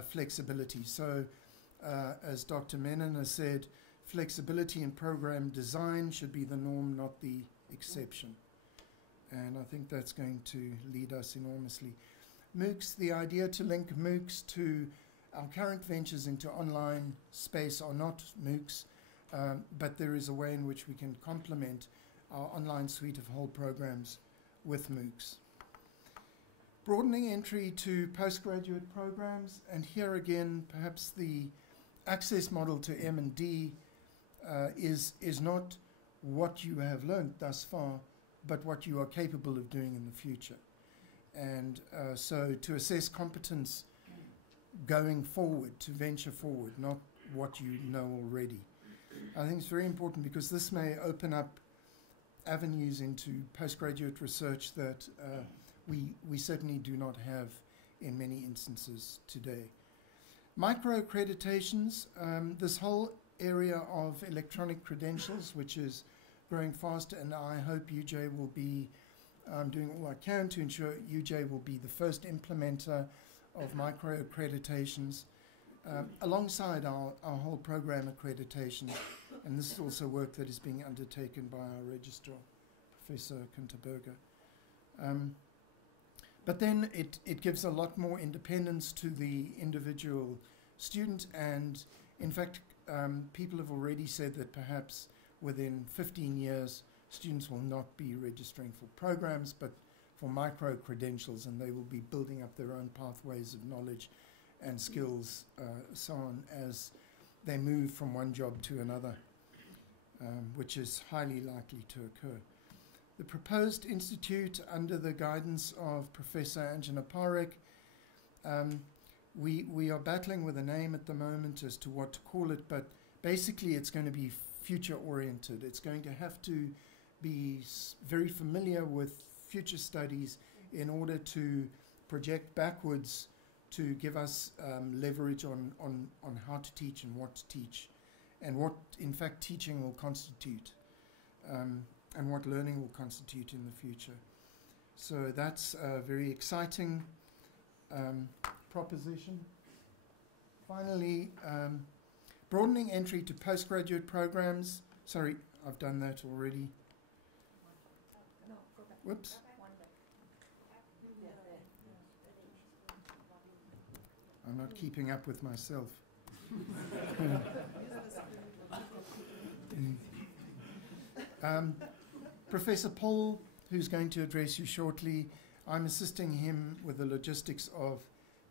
flexibility. So, as Dr. Menon has said, flexibility in program design should be the norm, not the exception. And I think that's going to lead us enormously. MOOCs, the idea to link MOOCs to our current ventures into online space are not MOOCs, but there is a way in which we can complement our online suite of whole programs with MOOCs. Broadening entry to postgraduate programs, and here again, perhaps the access model to M&D is not what you have learned thus far, but what you are capable of doing in the future. And so to assess competence going forward, to venture forward, not what you know already. I think it's very important, because this may open up avenues into postgraduate research that we certainly do not have in many instances today. Micro-accreditations, this whole area of electronic credentials, which is growing fast, and I hope UJ will be doing all I can to ensure UJ will be the first implementer of micro-accreditations, alongside our whole program accreditation. And this is also work that is being undertaken by our registrar, Professor Kunterberger. But then it gives a lot more independence to the individual student, and in fact, people have already said that perhaps within 15 years, students will not be registering for programs, but for micro-credentials, and they will be building up their own pathways of knowledge and skills, so on, as they move from one job to another, which is highly likely to occur. The proposed institute, under the guidance of Professor Anjana Parekh, we are battling with a name at the moment as to what to call it, but basically it's going to be future-oriented. It's going to have to be very familiar with future studies in order to project backwards to give us leverage on how to teach and what to teach, and what, in fact, teaching will constitute, and what learning will constitute in the future. So that's a very exciting proposition. Finally, broadening entry to postgraduate programs. Sorry, I've done that already. Whoops. I'm not keeping up with myself. Professor Paul, who's going to address you shortly, I'm assisting him with the logistics of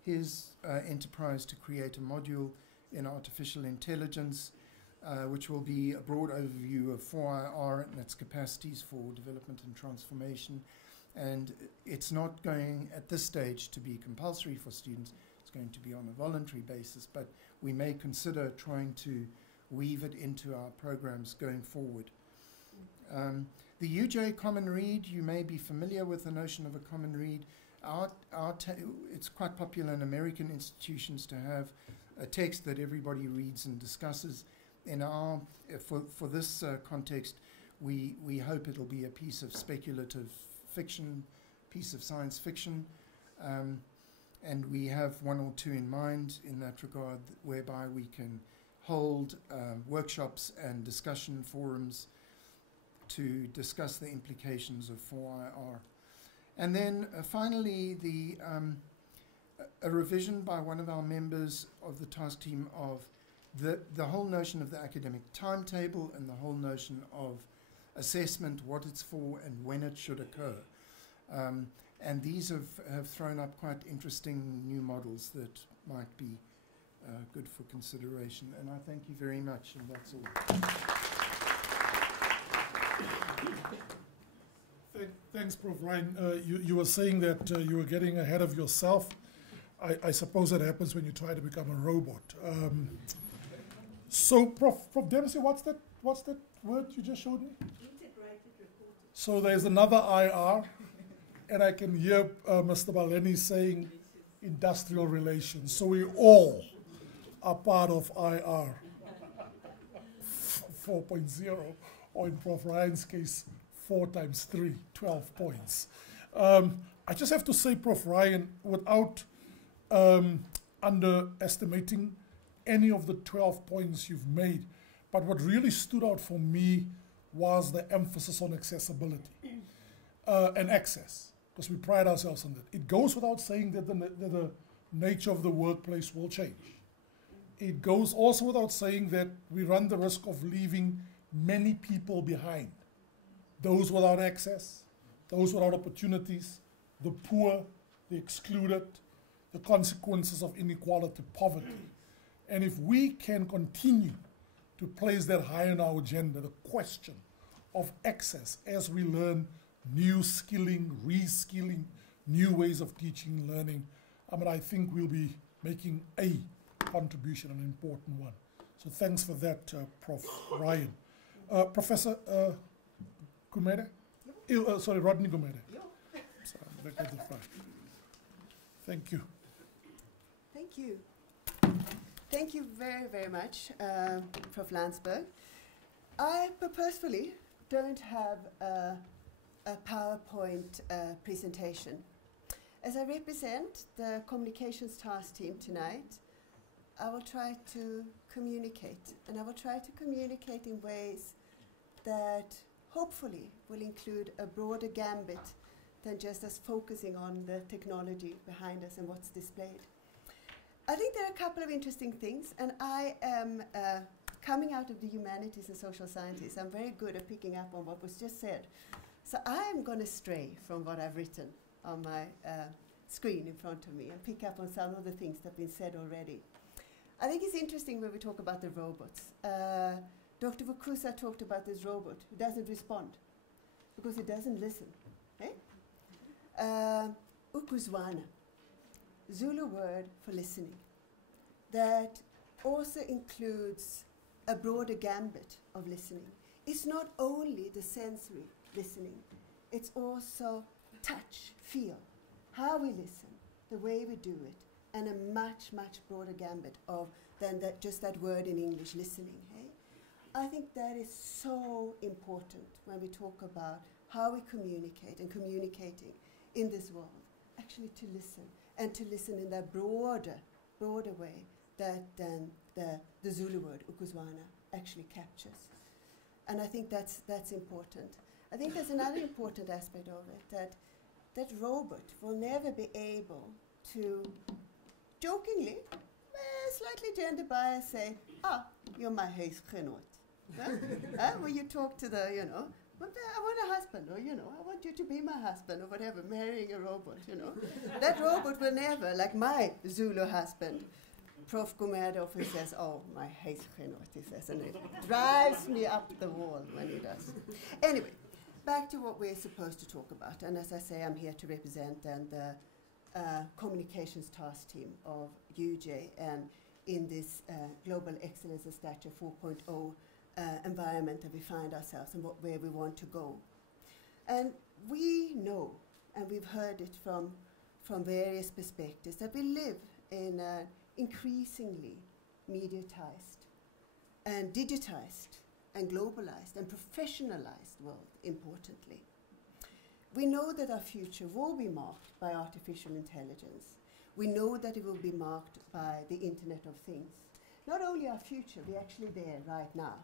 his enterprise to create a module in artificial intelligence, which will be a broad overview of 4IR and its capacities for development and transformation. And it's not going at this stage to be compulsory for students. It's going to be on a voluntary basis, but we may consider trying to weave it into our programs going forward. The UJ Common Read, you may be familiar with the notion of a common read. It's quite popular in American institutions to have a text that everybody reads and discusses. In our, for this context, we hope it'll be a piece of speculative fiction, piece of science fiction, and we have one or two in mind in that regard, whereby we can hold workshops and discussion forums to discuss the implications of 4IR. And then finally, a revision by one of our members of the task team of the whole notion of the academic timetable and the whole notion of assessment, what it's for and when it should occur. And these have thrown up quite interesting new models that might be good for consideration. And I thank you very much, and that's all. Thanks, Prof. Ryan. You were saying that you were getting ahead of yourself. I suppose that happens when you try to become a robot. So, Prof. Dempsey, what's that word you just showed me? Integrated reporting. So there's another IR, and I can hear Mr. Baleni saying industrial relations. So we all are part of IR 4.0, or in Prof. Ryan's case, 4 times 3, 12 points. I just have to say, Prof. Ryan, without underestimating any of the 12 points you've made, but what really stood out for me was the emphasis on accessibility and access, because we pride ourselves on that. It goes without saying that the nature of the workplace will change. It goes also without saying that we run the risk of leaving many people behind. Those without access, those without opportunities, the poor, the excluded, the consequences of inequality, poverty. And if we can continue to place that high on our agenda, the question of access as we learn new skilling, reskilling, new ways of teaching and learning, I think we'll be making a contribution, an important one. So thanks for that, Prof. Ryan. Professor Gumede? Sorry, Rodney Gumede. Thank you. Thank you. Thank you very, very much, Prof. Landsberg. I purposefully don't have a PowerPoint presentation. As I represent the communications task team tonight, I will try to communicate, and I will try to communicate in ways that hopefully will include a broader gambit than just us focusing on the technology behind us and what's displayed. I think there are a couple of interesting things, and I am coming out of the humanities and social sciences. I'm very good at picking up on what was just said. So I am going to stray from what I've written on my screen in front of me and pick up on some of the things that have been said already. I think it's interesting when we talk about the robots. Dr. Vukusa talked about this robot who doesn't respond because it doesn't listen. Ukuzwana, Zulu word for listening, that also includes a broader gambit of listening. It's not only the sensory listening, it's also touch, feel, how we listen, the way we do it, and a much, much broader gambit of than that, just that word in English, listening. I think that is so important when we talk about how we communicate and communicating in this world, actually to listen, and to listen in that broader way that then the Zulu word, ukuzwana, actually captures. And I think that's important. I think there's another important aspect of it, that robot will never be able to jokingly, slightly gender bias, say, you're my huisgenoot. When you talk to the, I want a husband, or, I want you to be my husband, or whatever, marrying a robot, That robot will never, like my Zulu husband, Prof. Gumerdov, he says, my huisgenoot, he says, and it drives me up the wall when he does. Anyway, back to what we're supposed to talk about. And as I say, I'm here to represent the communications task team of UJ, and in this Global Excellence and Stature 4.0 environment that we find ourselves and where we want to go. And we know, and we've heard it from various perspectives, that we live in an increasingly mediatized and digitized and globalized and professionalized world, importantly. We know that our future will be marked by artificial intelligence. We know that it will be marked by the Internet of Things. Not only our future, we're actually there right now.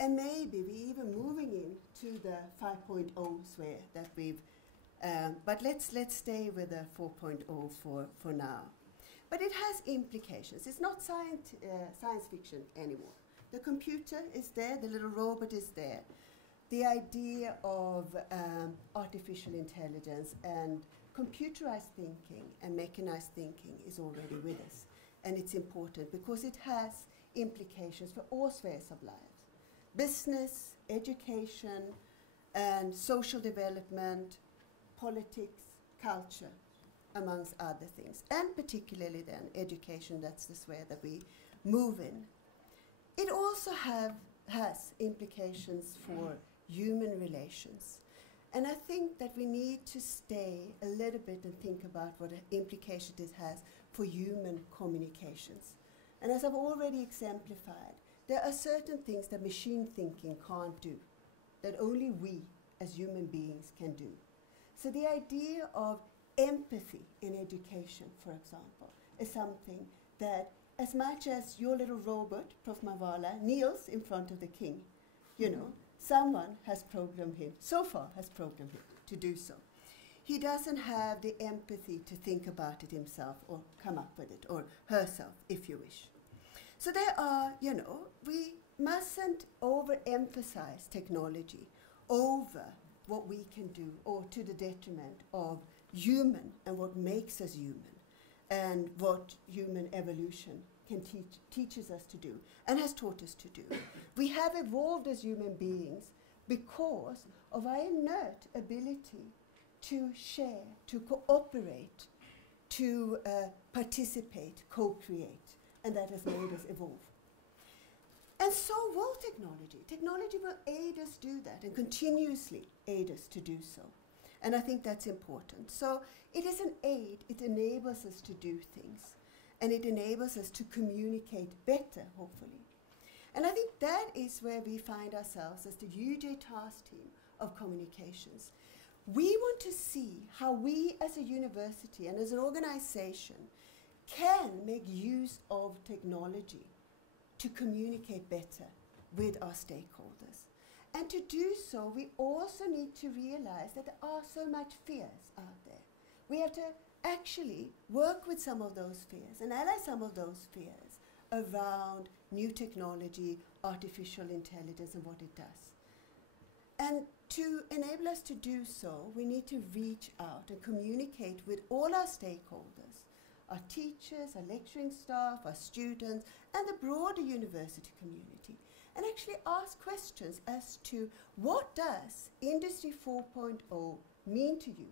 And maybe we're even moving into the 5.0 sphere that we've, but let's stay with the 4.0 for now. But it has implications. It's not science fiction anymore. The computer is there, the little robot is there. The idea of artificial intelligence and computerized thinking and mechanized thinking is already with us. And it's important because it has implications for all spheres of life. Business, education, and social development, politics, culture, amongst other things. And particularly then education, that's the sphere that we move in. It also has implications for human relations. And I think that we need to stay a little bit and think about what implication this has for human communications. And as I've already exemplified, there are certain things that machine thinking can't do, that only we as human beings can do. So the idea of empathy in education, for example, is something that as much as your little robot, Prof. Mavala, kneels in front of the king, someone has programmed him, so far has programmed him to do so. He doesn't have the empathy to think about it himself or come up with it, or herself, if you wish. So there are, we mustn't overemphasize technology over what we can do, or to the detriment of human and what makes us human, and what human evolution can teaches us to do and has taught us to do. We have evolved as human beings because of our innate ability to share, to cooperate, to participate, co-create, and that has made us evolve. And so will technology. Technology will aid us do that and continuously aid us to do so. And I think that's important. So it is an aid, it enables us to do things, and it enables us to communicate better, hopefully. And I think that is where we find ourselves as the UJ task team of communications. We want to see how we as a university and as an organization can make use of technology to communicate better with our stakeholders. And to do so, we also need to realize that there are so much fears out there. We have to actually work with some of those fears and ally some of those fears around new technology, artificial intelligence, and what it does. And to enable us to do so, we need to reach out and communicate with all our stakeholders, our teachers, our lecturing staff, our students, and the broader university community, and actually ask questions as to what does Industry 4.0 mean to you?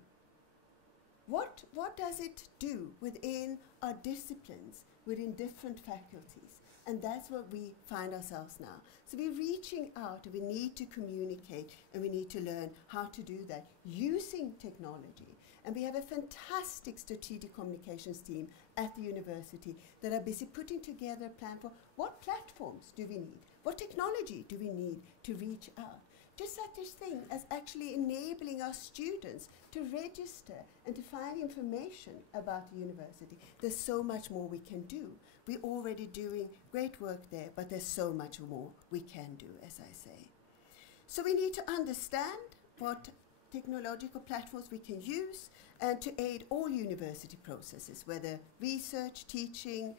What does it do within our disciplines, within different faculties? And that's what we find ourselves now. So we're reaching out, and we need to communicate, and we need to learn how to do that using technology. And we have a fantastic strategic communications team at the university that are busy putting together a plan for what platforms do we need, what technology do we need to reach out. Just such a thing as actually enabling our students to register and to find information about the university. There's so much more we can do. We're already doing great work there, but there's so much more we can do, as I say. So we need to understand what technological platforms we can use and to aid all university processes, whether research, teaching,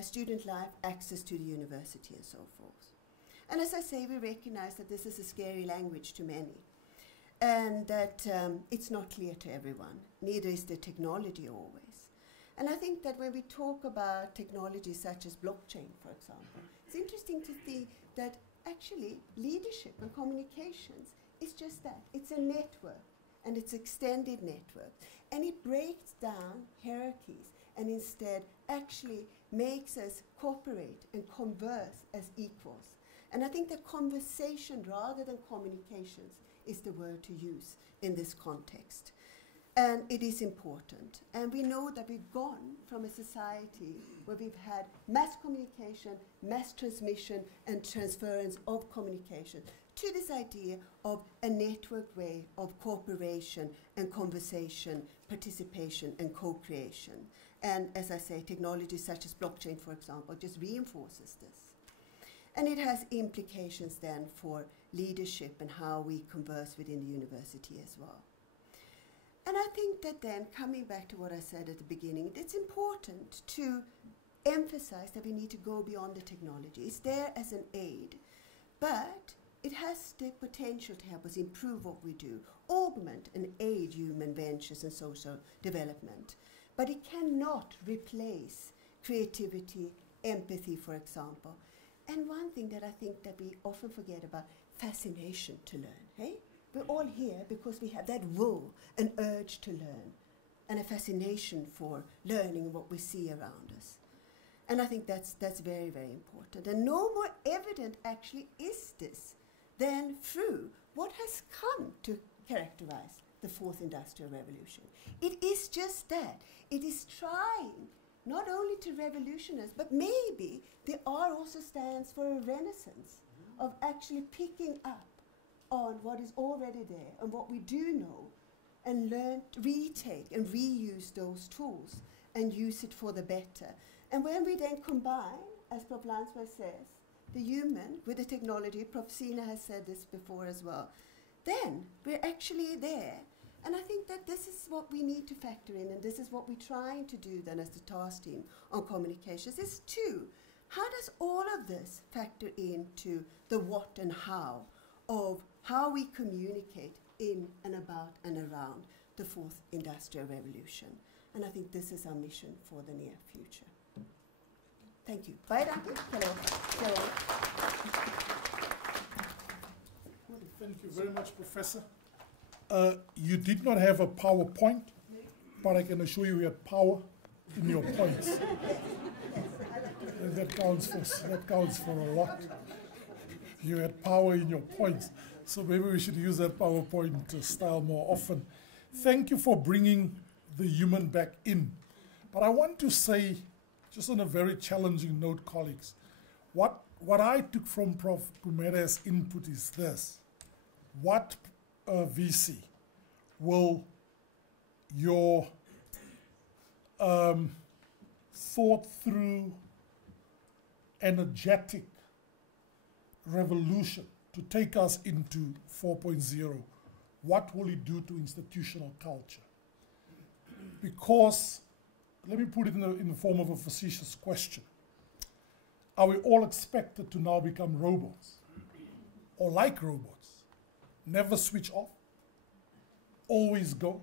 student life, access to the university, and so forth. And as I say, we recognize that this is a scary language to many, and that it's not clear to everyone. Neither is the technology always. And I think that when we talk about technologies such as blockchain, for example, it's interesting to see that actually leadership and communications is just that. It's a network, and it's extended network. And it breaks down hierarchies and instead actually makes us cooperate and converse as equals. And I think that conversation rather than communications is the word to use in this context. And it is important. And we know that we've gone from a society where we've had mass communication, mass transmission, and transference of communication to this idea of a networked way of cooperation and conversation, participation, and co-creation. And as I say, technologies such as blockchain, for example, just reinforces this. And it has implications then for leadership and how we converse within the university as well. And I think that then, coming back to what I said at the beginning, it's important to emphasize that we need to go beyond the technology. It's there as an aid, but it has the potential to help us improve what we do, augment and aid human ventures and social development. But it cannot replace creativity, empathy, for example. And one thing that I think that we often forget about, fascination to learn, hey? We're all here because we have that will, an urge to learn, and a fascination for learning what we see around us. And I think that's very, very important. And no more evident actually is this than through what has come to characterize the fourth industrial revolution. It is just that. It is trying not only to revolutionize, but maybe the R also stands for a renaissance of actually picking up on what is already there and what we do know, and learn, retake and reuse those tools and use it for the better. And when we then combine, as Prof. Landsberg says, the human with the technology, Prof. Sina has said this before as well, then we're actually there. And I think that this is what we need to factor in, and this is what we're trying to do then as the task team on communications, is how does all of this factor into the what and how of how we communicate in and about and around the fourth industrial revolution. And I think this is our mission for the near future. Thank you. Bye, danke. Hello. Thank you very much, Professor. You did not have a PowerPoint, but I can assure you had power in your points. And that counts for a lot. You had power in your points. So maybe we should use that PowerPoint style more often. Thank you for bringing the human back in. But I want to say, just on a very challenging note, colleagues, what I took from Prof. Gumere's input is this. What VC will your thought through, energetic revolution to take us into 4.0, what will it do to institutional culture? Because, let me put it in the form of a facetious question. Are we all expected to now become robots? Or like robots? Never switch off? Always go?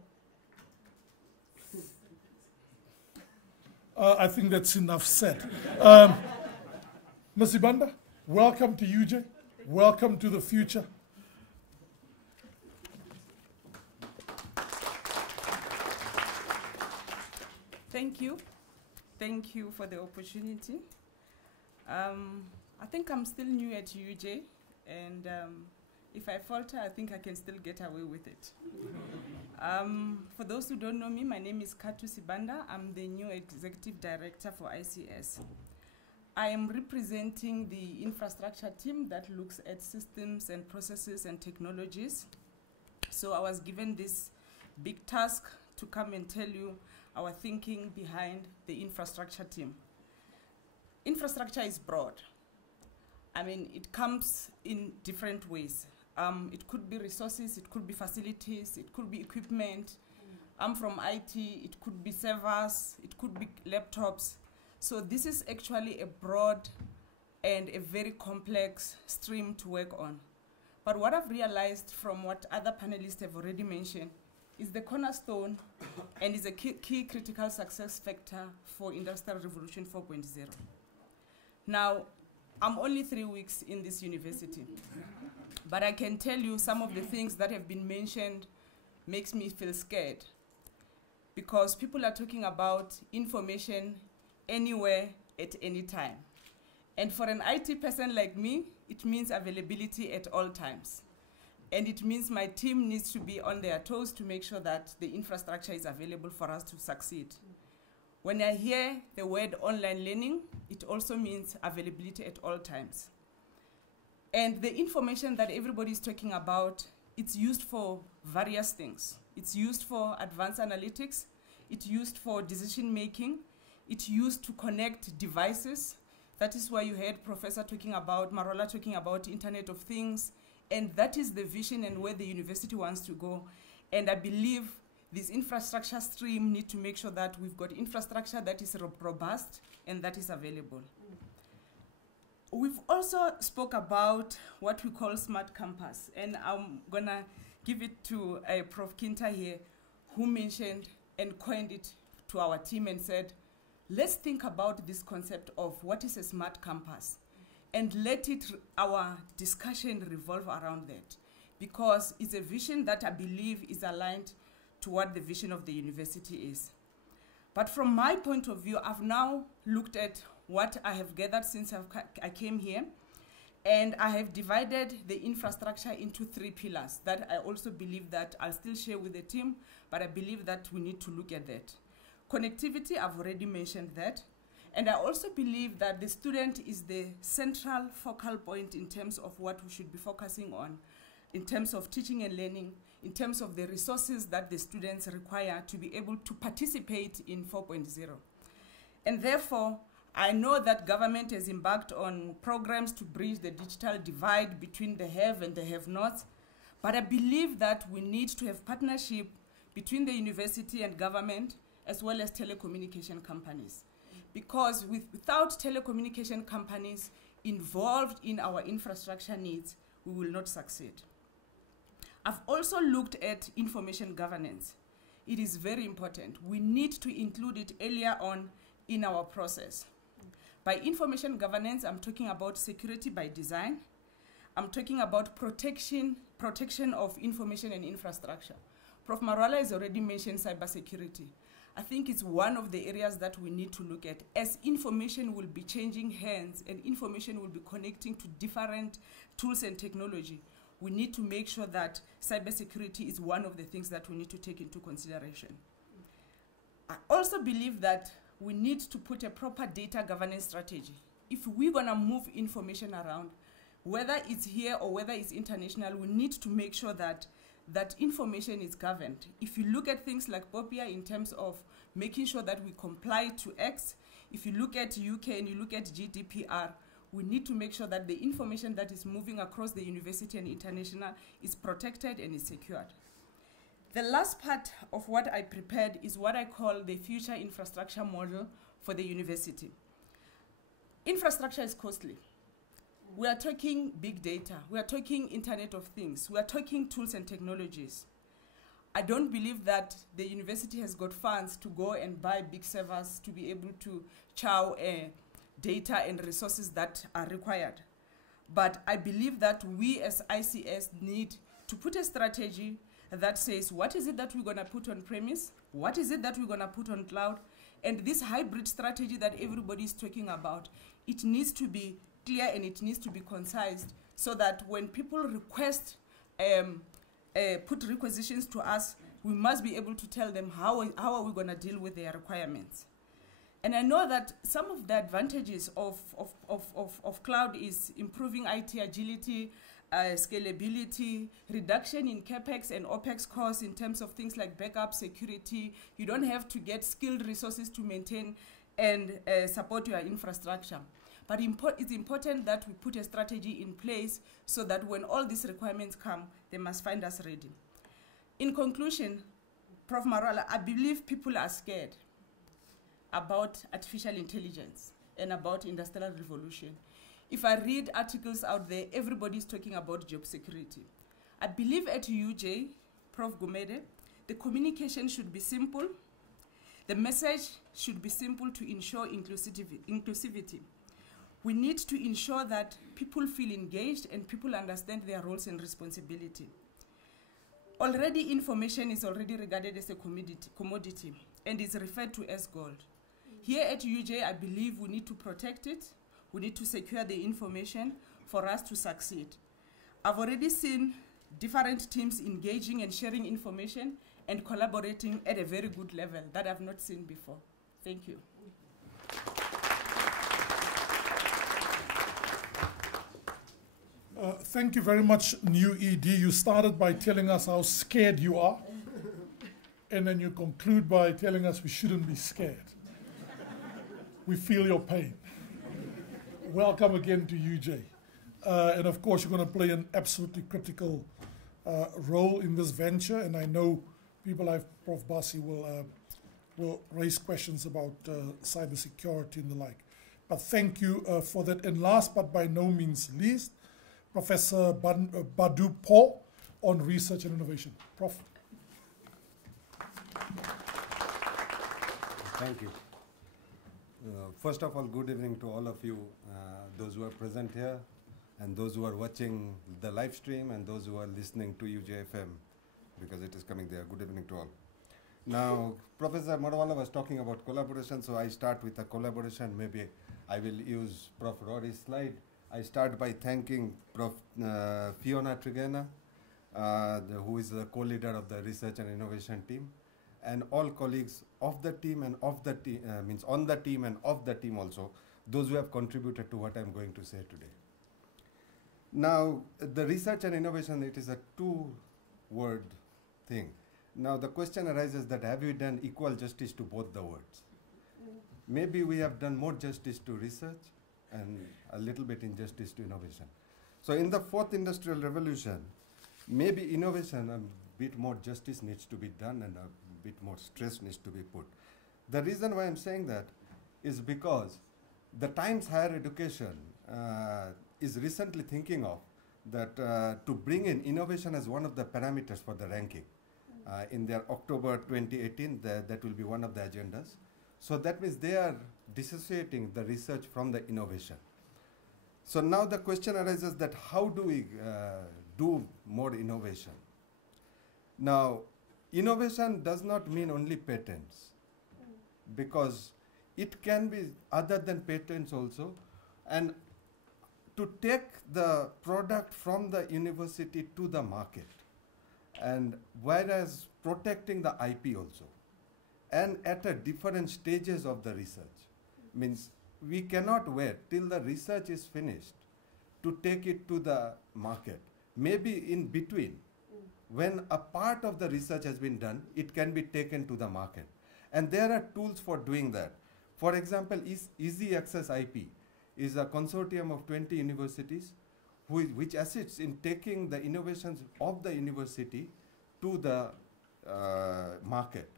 I think that's enough said. Ms. Abanda, welcome to UJ. Welcome to the future. Thank you. Thank you for the opportunity. I think I'm still new at UJ, and if I falter, I think I can still get away with it. For those who don't know me, my name is Abanda. I'm the new Executive Director for ICS. I am representing the infrastructure team that looks at systems and processes and technologies. So I was given this big task to come and tell you our thinking behind the infrastructure team. Infrastructure is broad. I mean, it comes in different ways. It could be resources, it could be facilities, it could be equipment. I'm from IT, it could be servers, it could be laptops. So this is actually a broad and a very complex stream to work on. But what I've realized from what other panelists have already mentioned is the cornerstone and is a key critical success factor for Industrial Revolution 4.0. Now, I'm only 3 weeks in this university, but I can tell you some of the things that have been mentioned makes me feel scared, because people are talking about information anywhere at any time. And for an IT person like me, it means availability at all times. And it means my team needs to be on their toes to make sure that the infrastructure is available for us to succeed. When I hear the word online learning, it also means availability at all times. And the information that everybody is talking about, it's used for various things. It's used for advanced analytics. It's used for decision making. It's used to connect devices. That is why you heard Professor talking about, Marola talking about Internet of Things. And that is the vision and where the university wants to go. And I believe this infrastructure stream need to make sure that we've got infrastructure that is robust and that is available. We've also spoke about what we call smart campus. And I'm gonna give it to Prof. Kinta here, who mentioned and coined it to our team and said, let's think about this concept of what is a smart campus, and let our discussion revolve around that, because it's a vision that I believe is aligned to what the vision of the university is. But from my point of view, I've now looked at what I have gathered since I came here, and I have divided the infrastructure into 3 pillars that I also believe that I'll still share with the team, but I believe that we need to look at that. Connectivity, I've already mentioned that. And I also believe that the student is the central focal point in terms of what we should be focusing on, in terms of teaching and learning, in terms of the resources that the students require to be able to participate in 4.0. And therefore, I know that government has embarked on programs to bridge the digital divide between the have and the have-nots, but I believe that we need to have partnership between the university and government, as well as telecommunication companies. Because without telecommunication companies involved in our infrastructure needs, we will not succeed. I've also looked at information governance. It is very important. We need to include it earlier on in our process. By information governance, I'm talking about security by design. I'm talking about protection of information and infrastructure. Prof. Marwala has already mentioned cybersecurity. I think it's one of the areas that we need to look at, as information will be changing hands and information will be connecting to different tools and technology. We need to make sure that cybersecurity is one of the things that we need to take into consideration. I also believe that we need to put a proper data governance strategy. If we're gonna move information around, whether it's here or whether it's international, we need to make sure that that information is governed. If you look at things like POPIA in terms of making sure that we comply to X, if you look at UK and you look at GDPR, we need to make sure that the information that is moving across the university and international is protected and is secured. The last part of what I prepared is what I call the future infrastructure model for the university. Infrastructure is costly. We are talking big data. We are talking Internet of Things. We are talking tools and technologies. I don't believe that the university has got funds to go and buy big servers to be able to chow data and resources that are required. But I believe that we as ICS need to put a strategy that says, what is it that we're going to put on premise? What is it that we're going to put on cloud? And this hybrid strategy that everybody is talking about, it needs to be clear and it needs to be concise so that when people request, put requisitions to us, we must be able to tell them how are we going to deal with their requirements. And I know that some of the advantages of cloud is improving IT agility, scalability, reduction in CapEx and OpEx costs in terms of things like backup security. You don't have to get skilled resources to maintain and support your infrastructure. But it's important that we put a strategy in place so that when all these requirements come, they must find us ready. In conclusion, Prof. Marwala, I believe people are scared about artificial intelligence and about industrial revolution. If I read articles out there, everybody's talking about job security. I believe at UJ, Prof. Gumede, the communication should be simple. The message should be simple to ensure inclusivity. We need to ensure that people feel engaged and people understand their roles and responsibility. Already information is already regarded as a commodity and is referred to as gold. Here at UJ, I believe we need to protect it. We need to secure the information for us to succeed. I've already seen different teams engaging and sharing information and collaborating at a very good level that I've not seen before. Thank you. Thank you very much, New ED. You started by telling us how scared you are, and then you conclude by telling us we shouldn't be scared. We feel your pain. Welcome again to UJ. And of course, you're going to play an absolutely critical role in this venture, and I know people like Prof. Bassi will raise questions about cybersecurity and the like. But thank you for that. And last but by no means least, Professor Badu Paul on research and innovation. Prof. Thank you. First of all, good evening to all of you, those who are present here, and those who are watching the live stream, and those who are listening to UJFM, because it is coming there. Good evening to all. Now, Professor Marwala was talking about collaboration, so I start with a collaboration. Maybe I will use Prof. Rory's slide. I start by thanking Prof. Fiona Trigena, who is the co-leader of the research and innovation team, and all colleagues of the team and of the team, means on the team and of the team also, those who have contributed to what I'm going to say today. Now, the research and innovation, it is a two-word thing. Now, the question arises that have we done equal justice to both the words? Maybe we have done more justice to research and a little bit injustice to innovation. So in the fourth industrial revolution, maybe innovation, a bit more justice needs to be done and a bit more stress needs to be put. The reason why I'm saying that is because the Times Higher Education is recently thinking of that to bring in innovation as one of the parameters for the ranking. In their October 2018, that will be one of the agendas. So that means they are dissociating the research from the innovation. So now the question arises that how do we do more innovation? Now, innovation does not mean only patents, because it can be other than patents also, and to take the product from the university to the market, and whereas protecting the IP also, and at a different stages of the research. Means we cannot wait till the research is finished to take it to the market. Maybe in between, when a part of the research has been done, it can be taken to the market. And there are tools for doing that. For example, easy access IP is a consortium of 20 universities which assists in taking the innovations of the university to the market.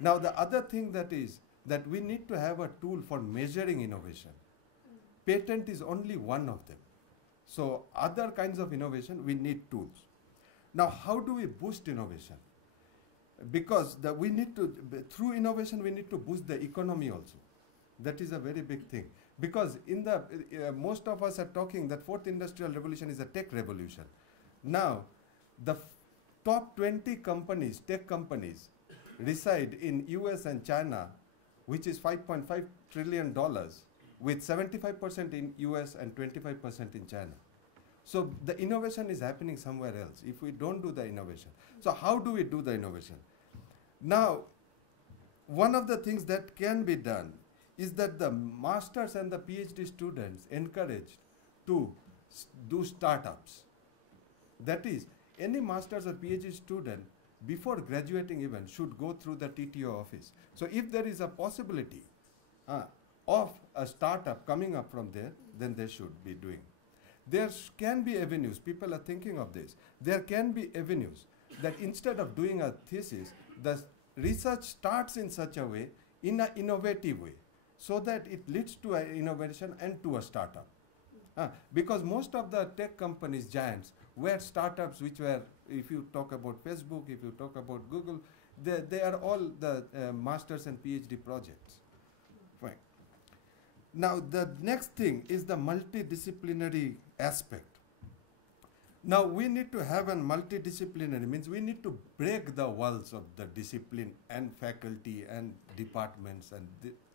Now, the other thing that is that we need to have a tool for measuring innovation. Patent is only one of them. So other kinds of innovation, we need tools. Now, how do we boost innovation? Because we need to, through innovation, we need to boost the economy also. That is a very big thing. Because in the, most of us are talking that fourth industrial revolution is a tech revolution. Now, the top 20 companies, tech companies, reside in US and China, which is $5.5 trillion, with 75% in US and 25% in China. So the innovation is happening somewhere else if we don't do the innovation. So how do we do the innovation? Now, one of the things that can be done is that the masters and the PhD students encouraged to do startups. That is, any masters or PhD student before graduating even should go through the TTO office. So if there is a possibility of a startup coming up from there, then they should be doing. There can be avenues, people are thinking of this, there can be avenues that instead of doing a thesis, the research starts in such a way, in an innovative way, so that it leads to an innovation and to a startup. Because most of the tech companies, giants, were startups which were, if you talk about Facebook, if you talk about Google, they are all the masters and PhD projects. Fine. Now, the next thing is the multidisciplinary aspect. Now, we need to have a multidisciplinary, means we need to break the walls of the discipline and faculty and departments, and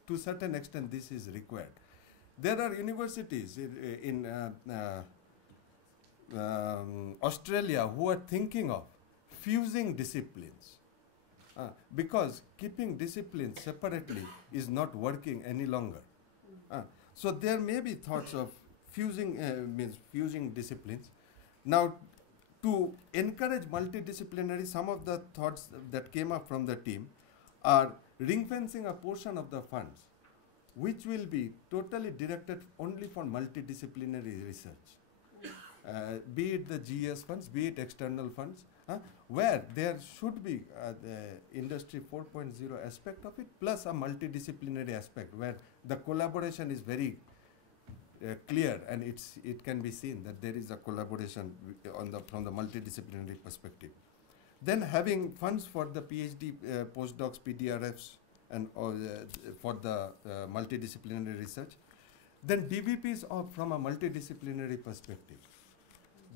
to a certain extent this is required. There are universities in Australia who are thinking of fusing disciplines because keeping disciplines separately is not working any longer. So there may be thoughts of fusing disciplines. Now, to encourage multidisciplinary, some of the thoughts that came up from the team are ring-fencing a portion of the funds which will be totally directed only for multidisciplinary research. Be it the GS funds, be it external funds, where there should be the industry 4.0 aspect of it, plus a multidisciplinary aspect where the collaboration is very clear, and it can be seen that there is a collaboration from the multidisciplinary perspective. Then having funds for the PhD postdocs, PDRFs, and for the multidisciplinary research. Then DVPs from a multidisciplinary perspective.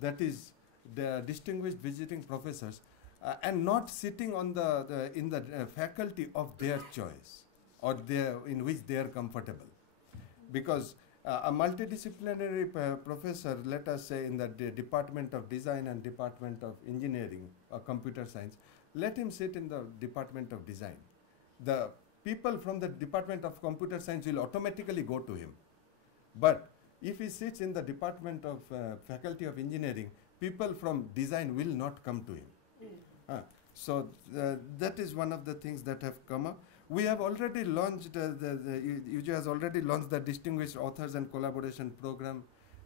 That is, the distinguished visiting professors, and not sitting on in the faculty of their choice or in which they are comfortable. Because a multidisciplinary professor, let us say in the Department of Design and Department of Engineering or Computer Science, let him sit in the Department of Design. The people from the Department of Computer Science will automatically go to him. But if he sits in the Department of Faculty of Engineering, people from design will not come to him. So that is one of the things that have come up. We have already launched, UJ has already launched the Distinguished Authors and Collaboration Program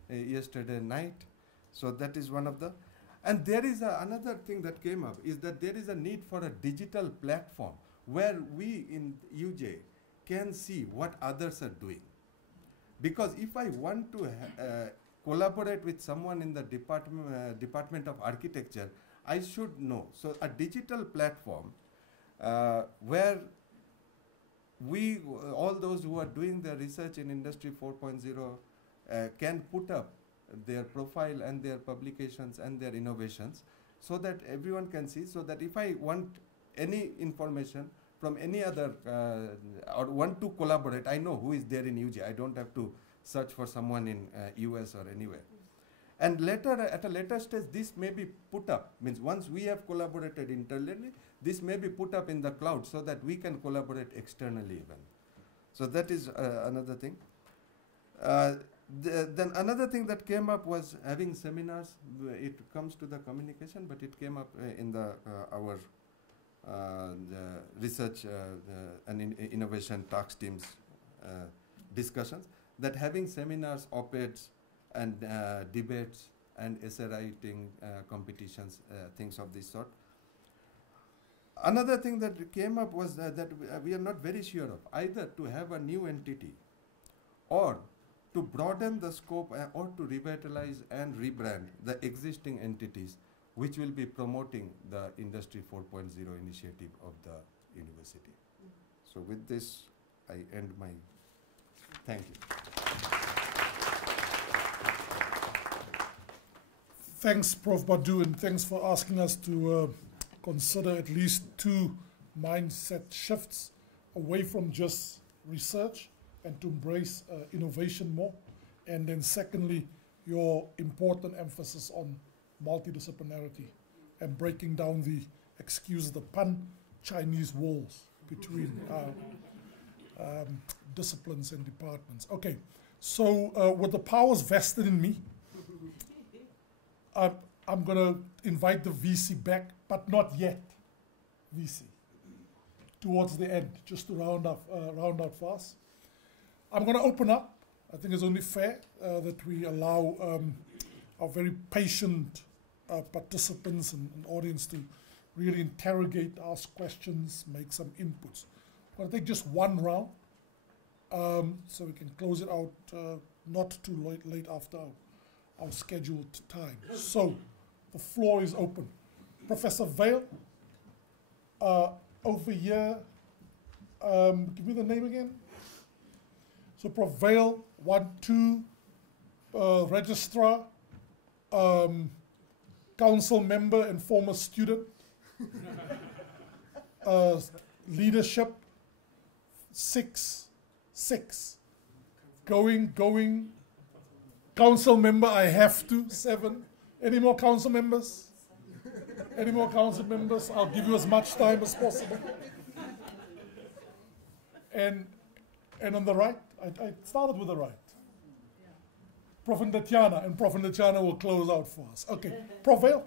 yesterday night. So that is one of the, and there is another thing that came up, is that there is a need for a digital platform where we in UJ can see what others are doing. Because if I want to collaborate with someone in the Department of Architecture, I should know. So a digital platform where we, all those who are doing the research in Industry 4.0 can put up their profile and their publications and their innovations, so that everyone can see, so that if I want any information from any other or want to collaborate, I know who is there in UJ. I don't have to search for someone in US or anywhere. And later, at a later stage, this may be put up, means once we have collaborated internally, this may be put up in the cloud so that we can collaborate externally even. So that is another thing. Then another thing that came up was having seminars. It comes to the communication, but it came up in the our the research and innovation task teams discussions, that having seminars, op-eds, and debates, and essay writing competitions, things of this sort. Another thing that came up was that we are not very sure of, either to have a new entity or to broaden the scope or to revitalize and rebrand the existing entities which will be promoting the Industry 4.0 initiative of the university. So with this, I end my, thank you. Thanks, Prof. Badu, and thanks for asking us to consider at least 2 mindset shifts away from just research and to embrace innovation more. And then secondly, your important emphasis on multidisciplinarity and breaking down the, excuse the pun, Chinese walls between disciplines and departments. Okay, so with the powers vested in me, I'm going to invite the VC back, but not yet, VC, towards the end, just to round out fast. I'm going to open up. I think it's only fair that we allow our very patient participants and audience to really interrogate, ask questions, make some inputs. I'm going to take just one round so we can close it out not too late after our scheduled time. So the floor is open. Professor Vale, over here, give me the name again. So Prof. Vale, 1, 2, registrar, council member and former student, leadership, 6, going, council member, I have to, 7. Any more council members? Any more council members? I'll give you as much time as possible. And on the right, I started with the right. Prof. Ndatiana, and Prof. Ndatiana will close out for us. Okay, Prof. Vale.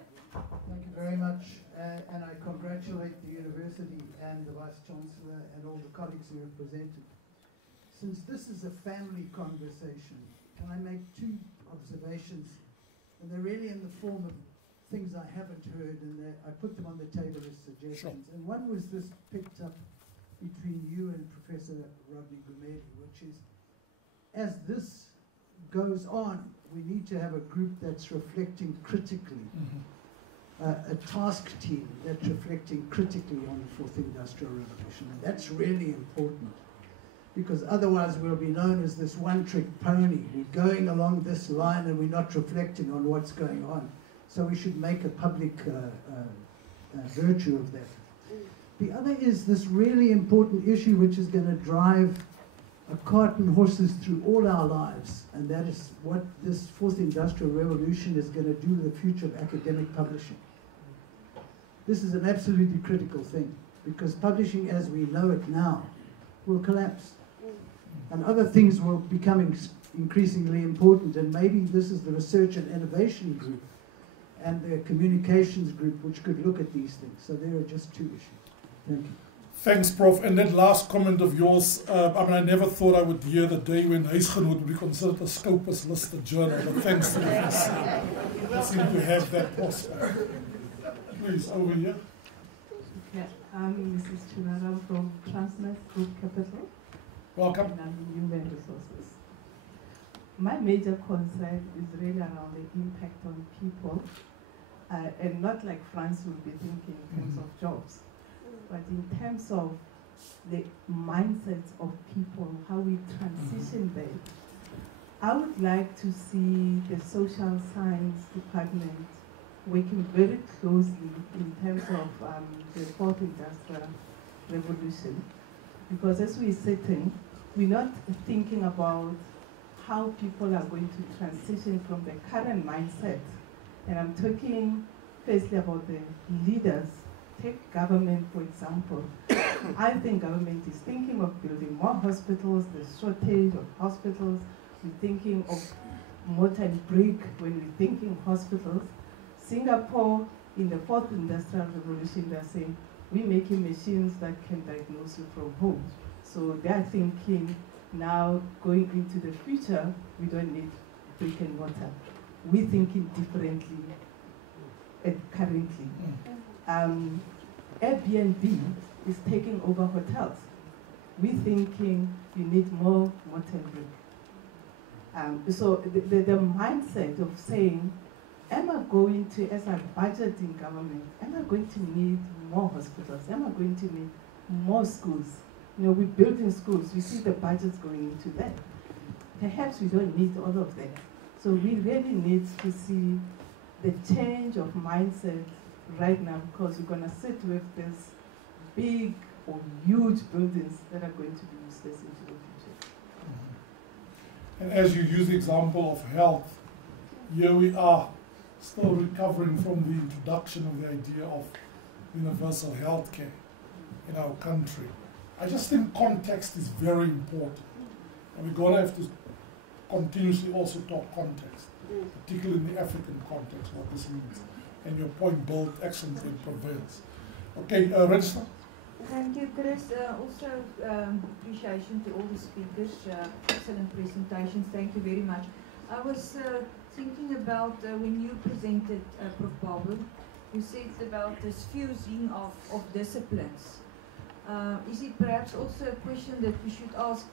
Thank you very much, and I congratulate the university and the Vice-Chancellor and all the colleagues who have presented. Since this is a family conversation, can I make 2 observations? And they're really in the form of things I haven't heard, and I put them on the table as suggestions. Sure. And one was this picked up between you and Professor Rodney Gumede, which is, as this goes on, we need to have a group that's reflecting critically, a task team that's reflecting critically on the 4th Industrial Revolution. And that's really important, because otherwise we'll be known as this one-trick pony. We're going along this line and we're not reflecting on what's going on. So we should make a public virtue of that. The other is this really important issue which is going to drive a cart and horses through all our lives, and that is what this 4th Industrial Revolution is going to do with the future of academic publishing. This is an absolutely critical thing, because publishing as we know it now will collapse, and other things will become increasingly important, and maybe this is the research and innovation group and the communications group which could look at these things. So there are just 2 issues. Thank you. Thanks, Prof. And that last comment of yours, I never thought I would hear the day when Huisgenoot would be considered a Scopus listed journal, but thanks to the VC. I seem to have that prospect. Please, over here. Okay, I'm Mrs. Chunara from Transnet Group Capital. Welcome. And I'm in Human Resources. My major concern is really around the impact on people, and not like France would be thinking in terms of jobs, but in terms of the mindsets of people, how we transition them. I would like to see the social science department working very closely in terms of the 4th Industrial Revolution, because as we're sitting, we're not thinking about how people are going to transition from the current mindset. And I'm talking firstly about the leaders. Take government, for example. I think government is thinking of building more hospitals, the shortage of hospitals. We're thinking of mortar and brick when we're thinking hospitals. Singapore, in the 4th Industrial Revolution, they're saying, we're making machines that can diagnose you from home. So they're thinking now going into the future, we don't need brick and mortar. We're thinking differently currently. Airbnb is taking over hotels. We're thinking you need more mortar and brick. So the mindset of saying, am I going to, as I budget in government, am I going to need more hospitals? Am I going to need more schools? You know, we're building schools, we see the budgets going into that. Perhaps we don't need all of that. So we really need to see the change of mindset right now, because we're going to sit with these big or huge buildings that are going to be useless into the future. And as you use the example of health, here we are still recovering from the introduction of the idea of universal health care in our country. I just think context is very important. And we're going to have to continuously also talk context, particularly in the African context, what this means. And your point, build excellently prevails. Okay, register. Thank you, Chris. Also, appreciation to all the speakers. Excellent presentations. Thank you very much. I was thinking about when you presented, Prof. Babu, you said about this fusing of disciplines. Is it perhaps also a question that we should ask,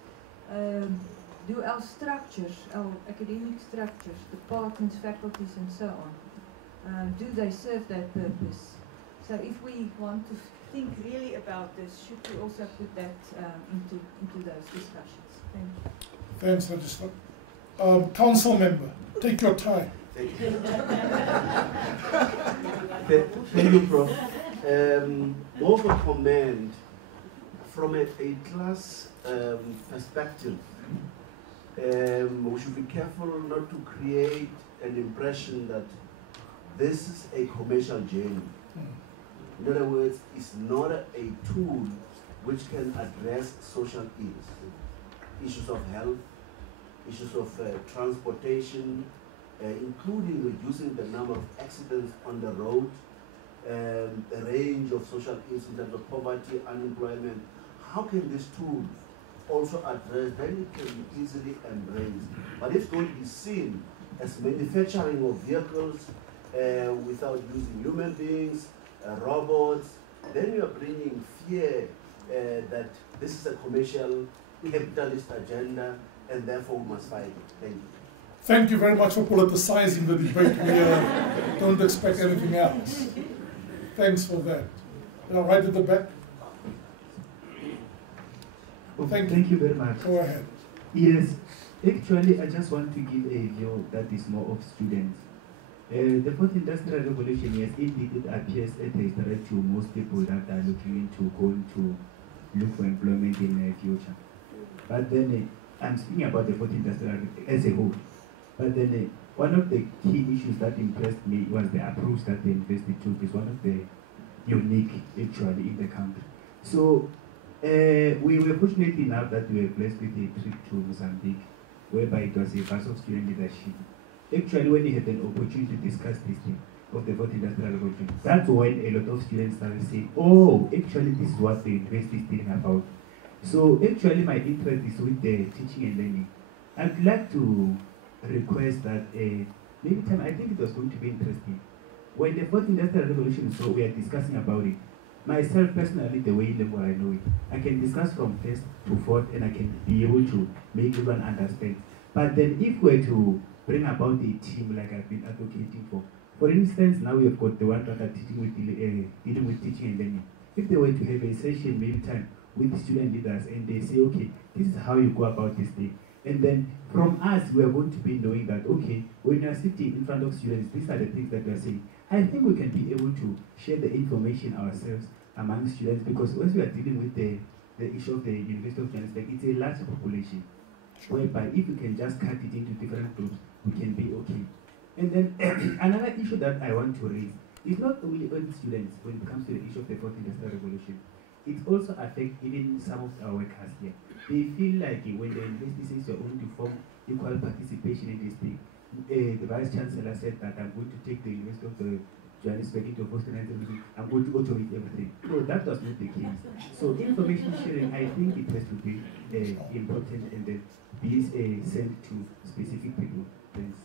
do our structures, our academic structures, departments, faculties and so on, do they serve that purpose? So if we want to think really about this, should we also put that into those discussions? Thank you. Thanks, Register. Council member, take your time. Thank you. Thank you, Prof. More of a comment from a class perspective. We should be careful not to create an impression that this is a commercial journey. In other words, it's not a tool which can address social issues of health, issues of transportation, including reducing the number of accidents on the road, a range of social issues in terms of poverty, unemployment. How can this tool also address, then it can be easily embraced. But it's going to be seen as manufacturing of vehicles without using human beings, robots, then you are bringing fear that this is a commercial capitalist agenda and therefore we must fight it. Thank you. Thank you very much for politicizing the debate. We don't expect anything else. Thanks for that. Right at the back. Thank you very much. Go ahead. Yes, actually I just want to give a view that is more of students. The fourth industrial revolution, yes, indeed it appears a threat to most people that are looking into going to look for employment in the future. But then I'm speaking about the fourth industrial as a whole. But then one of the key issues that impressed me was the approach that the university took. Is one of the unique actually in the country. So we were fortunate enough that we were blessed with a trip to Mozambique, whereby it was a class of student leadership. Actually, when we had an opportunity to discuss this thing of the fourth industrial revolution, that's when a lot of students started saying, oh, actually this is what the university is thinking about. So actually my interest is with the teaching and learning. I'd like to request that maybe time, I think it was going to be interesting. When the fourth industrial revolution, so we are discussing about it, myself personally, the way level I know it, I can discuss from first to fourth and I can be able to make everyone understand. But then if we're to bring about a team like I've been advocating for instance, now we have got the one that are dealing with teaching and learning. If they were to have a session maybe time with student leaders and they say, okay, this is how you go about this thing. And then from us, we are going to be knowing that, okay, when you are sitting in front of students, these are the things that we are saying. I think we can be able to share the information ourselves among students, because once we are dealing with the issue of the University of Johannesburg, it's a large population, whereby if we can just cut it into different groups, we can be okay. And then another issue that I want to raise is not only on students when it comes to the issue of the fourth industrial revolution, it also affects even some of our workers here. They feel like when the university says you're going to form equal participation in this thing, the Vice Chancellor said that I'm going to take the University of Johannesburg into fourth industrial, I'm going to automate everything. No, that was not the case. So information sharing, I think it has to be important and then be sent to specific people. Thanks.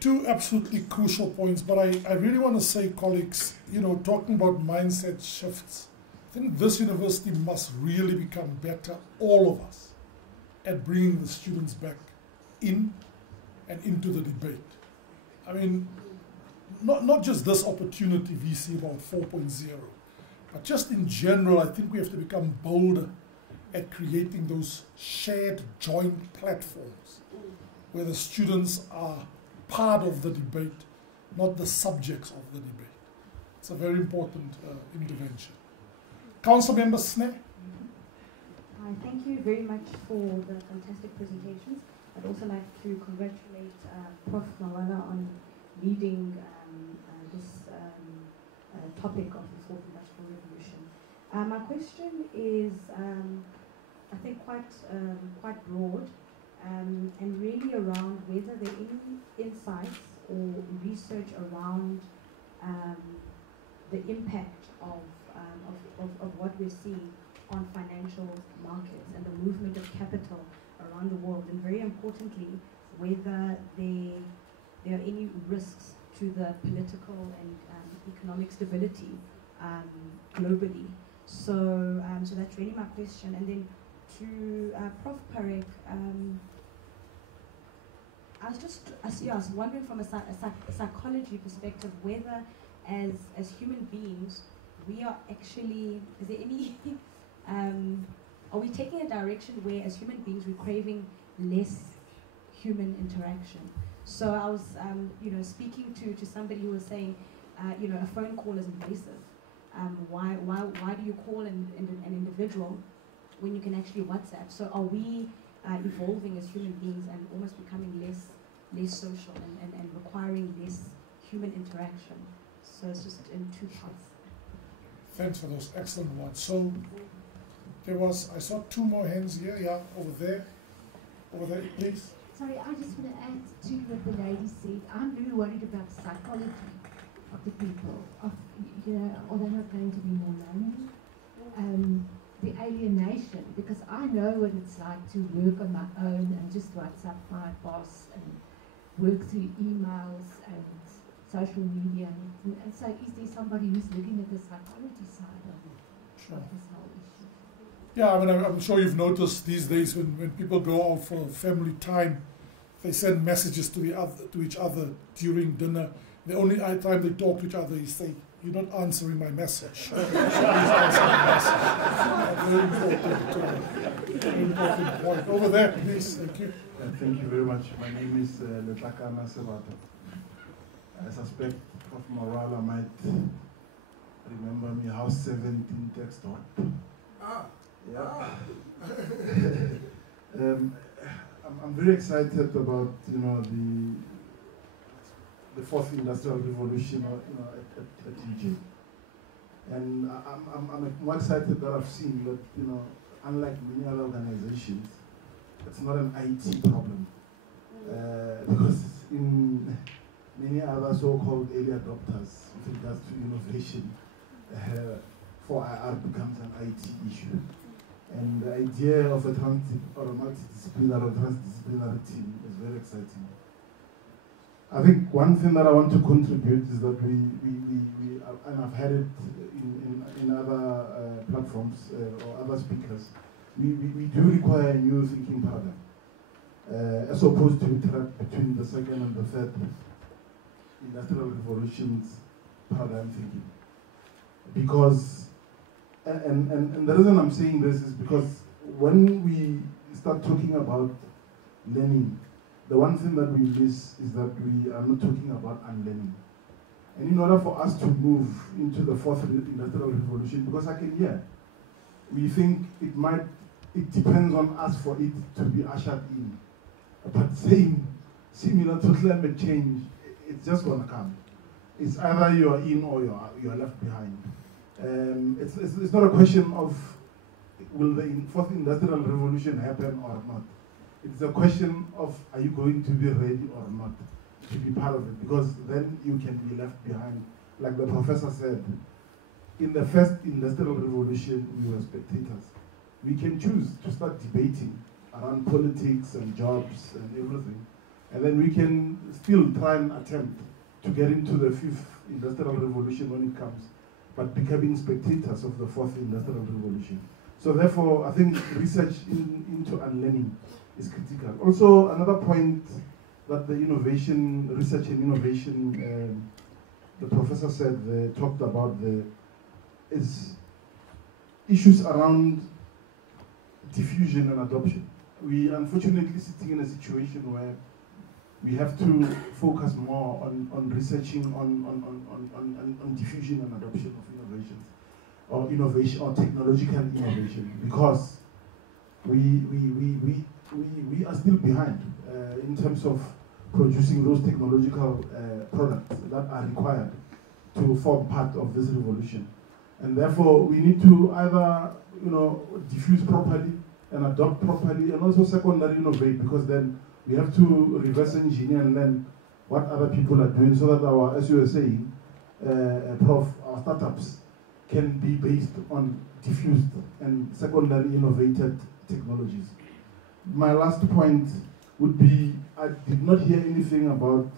Two absolutely crucial points, but I really want to say, colleagues, you know, talking about mindset shifts, I think this university must really become better, all of us, at bringing the students back in and into the debate. I mean, not just this opportunity VC about 4.0, but just in general, I think we have to become bolder at creating those shared joint platforms where the students are part of the debate, not the subjects of the debate. It's a very important intervention. Council Member Sneh. Thank you very much for the fantastic presentations. I'd also like to congratulate Prof. Mawala on leading this topic of the Fourth Industrial Revolution. My question is, I think, quite broad, and really around whether there are any insights or research around the impact of what we're seeing on financial markets and the movement of capital around the world, and very importantly, whether there are any risks to the political and economic stability globally. So that's really my question. And then to Prof. Parek, I was wondering from a psychology perspective whether, as human beings, we are actually, is there any, are we taking a direction where as human beings we're craving less human interaction? So I was, speaking to somebody who was saying, a phone call is invasive. Why do you call an individual when you can actually WhatsApp? So are we evolving as human beings and almost becoming less social and requiring less human interaction? So it's just in two parts. Thanks for those excellent ones. So I saw two more hands here. Yeah, over there, please. Sorry, I just want to add to what the lady said. I'm very worried about the psychology of the people, are they not going to be more lonely? The alienation, because I know what it's like to work on my own and just WhatsApp my boss and work through emails and social media. And so is there somebody who's looking at the psychology side of this whole issue? Yeah, I mean, I'm sure you've noticed these days when people go out for family time, they send messages to each other during dinner. The only time they talk to each other is say, "You're not answering my message." Please answer my message. Very important point. Over there, please. Thank you. Thank you very much. My name is Letlaka Nasebata. I suspect Prof. Mawala might remember me, House 17 text on. Yeah. I'm very excited about the fourth industrial revolution at UJ, and I'm more excited that I've seen that unlike many other organizations, it's not an IT problem, because in many other so-called early adopters with regards to innovation, 4IR becomes an IT issue. And the idea of a multidisciplinary or transdisciplinary team is very exciting. I think one thing that I want to contribute is that we and I've had it in other platforms or other speakers, we do require a new thinking paradigm, as opposed to between the second and the third industrial revolutions paradigm thinking. Because and the reason I'm saying this is because when we start talking about learning, the one thing that we miss is that we are not talking about unlearning. And in order for us to move into the fourth industrial revolution, because we think it depends on us for it to be ushered in. But similar to climate change, it's just going to come. It's either you are in or you are left behind. It's not a question of will the fourth industrial revolution happen or not. It's a question of are you going to be ready or not. to be part of it, because then you can be left behind. Like the professor said, in the first industrial revolution, we were spectators. We can choose to start debating around politics and jobs and everything, and then we can still try and attempt to get into the fifth industrial revolution when it comes, but becoming spectators of the fourth industrial revolution. So therefore, I think research into unlearning is critical. Also, another point that the innovation, research and innovation, the professor said, talked about is issues around diffusion and adoption. We are unfortunately sitting in a situation where we have to focus more on researching on diffusion and adoption of innovations, or innovation or technological innovation, because we are still behind in terms of producing those technological products that are required to form part of this revolution. And therefore, we need to either, diffuse properly and adopt properly, and also secondary innovate, because then we have to reverse engineer and learn what other people are doing, so that our, as you were saying, our startups can be based on diffused and secondary innovated technologies. My last point would be, I did not hear anything about,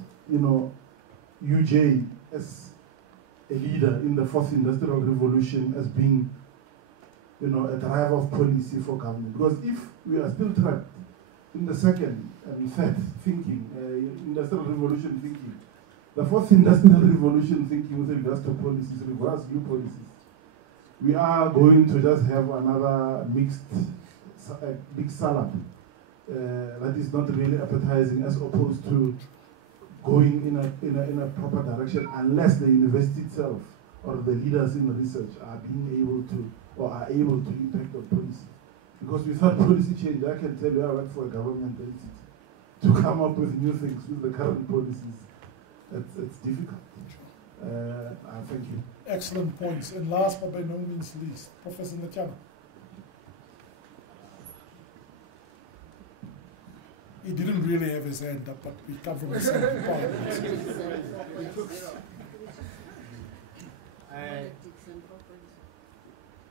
UJ as a leader in the fourth industrial revolution, as being, a driver of policy for government. Because if we are still trapped in the second and third thinking, industrial revolution thinking, the fourth industrial revolution thinking with regards to policies requires new policies. We are going to just have another mixed, big salad that is not really appetizing, as opposed to going in a proper direction, unless the university itself or the leaders in the research are being able to, or are able to impact on policy. Because without policy change, I can tell you, I work for a government entity. To come up with new things with the current policies, it's difficult. Thank you. Excellent points. And last but by no means least, Professor Natiana. He didn't really have his hand up, but we come from the same department.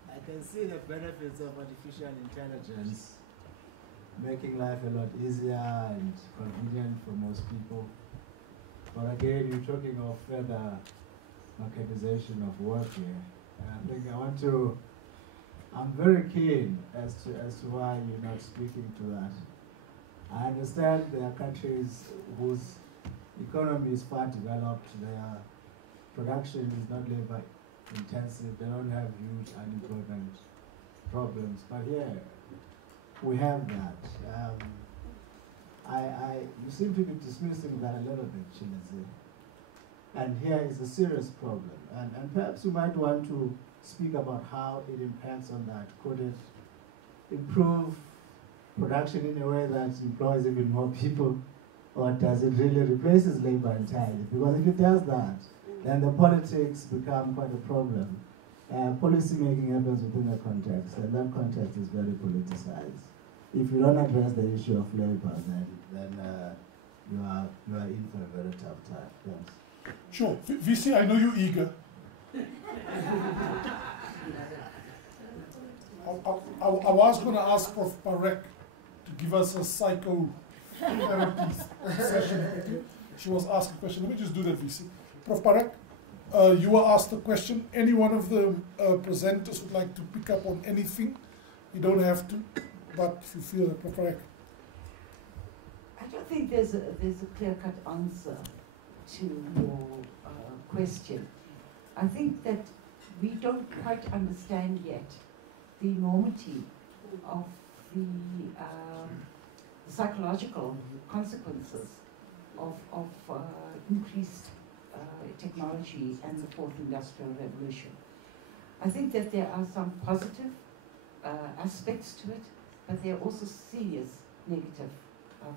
I can see the benefits of artificial intelligence, making life a lot easier and convenient for most people. But again, you're talking of further marketization of work here. And I think I'm very keen as to why you're not speaking to that. I understand there are countries whose economy is far developed, their production is not labor intensive, they don't have huge unemployment problems. But here, we have that. You seem to be dismissing that a little bit, Chinese. And here is a serious problem. And perhaps you might want to speak about how it impacts on that. Could it improve production in a way that employs even more people, or does it really replaces labor entirely? Because if it does that, then the politics become quite a problem. Policy making happens within a context, and that context is very politicized. If you don't address the issue of labor, then you are in for a very tough time. Thanks. Sure. VC, I know you're eager. I was going to ask Prof. Parek to give us a psychotherapy session. She was asked a question. Let me just do that, VC. Prof. Parek, you were asked a question. Any one of the presenters would like to pick up on anything? You don't have to, but if you feel that, Prof. Parek. I don't think there's a clear-cut answer to your question. I think that we don't quite understand yet the enormity of the psychological consequences of increased technology and the fourth industrial revolution. I think that there are some positive aspects to it, but there are also serious negative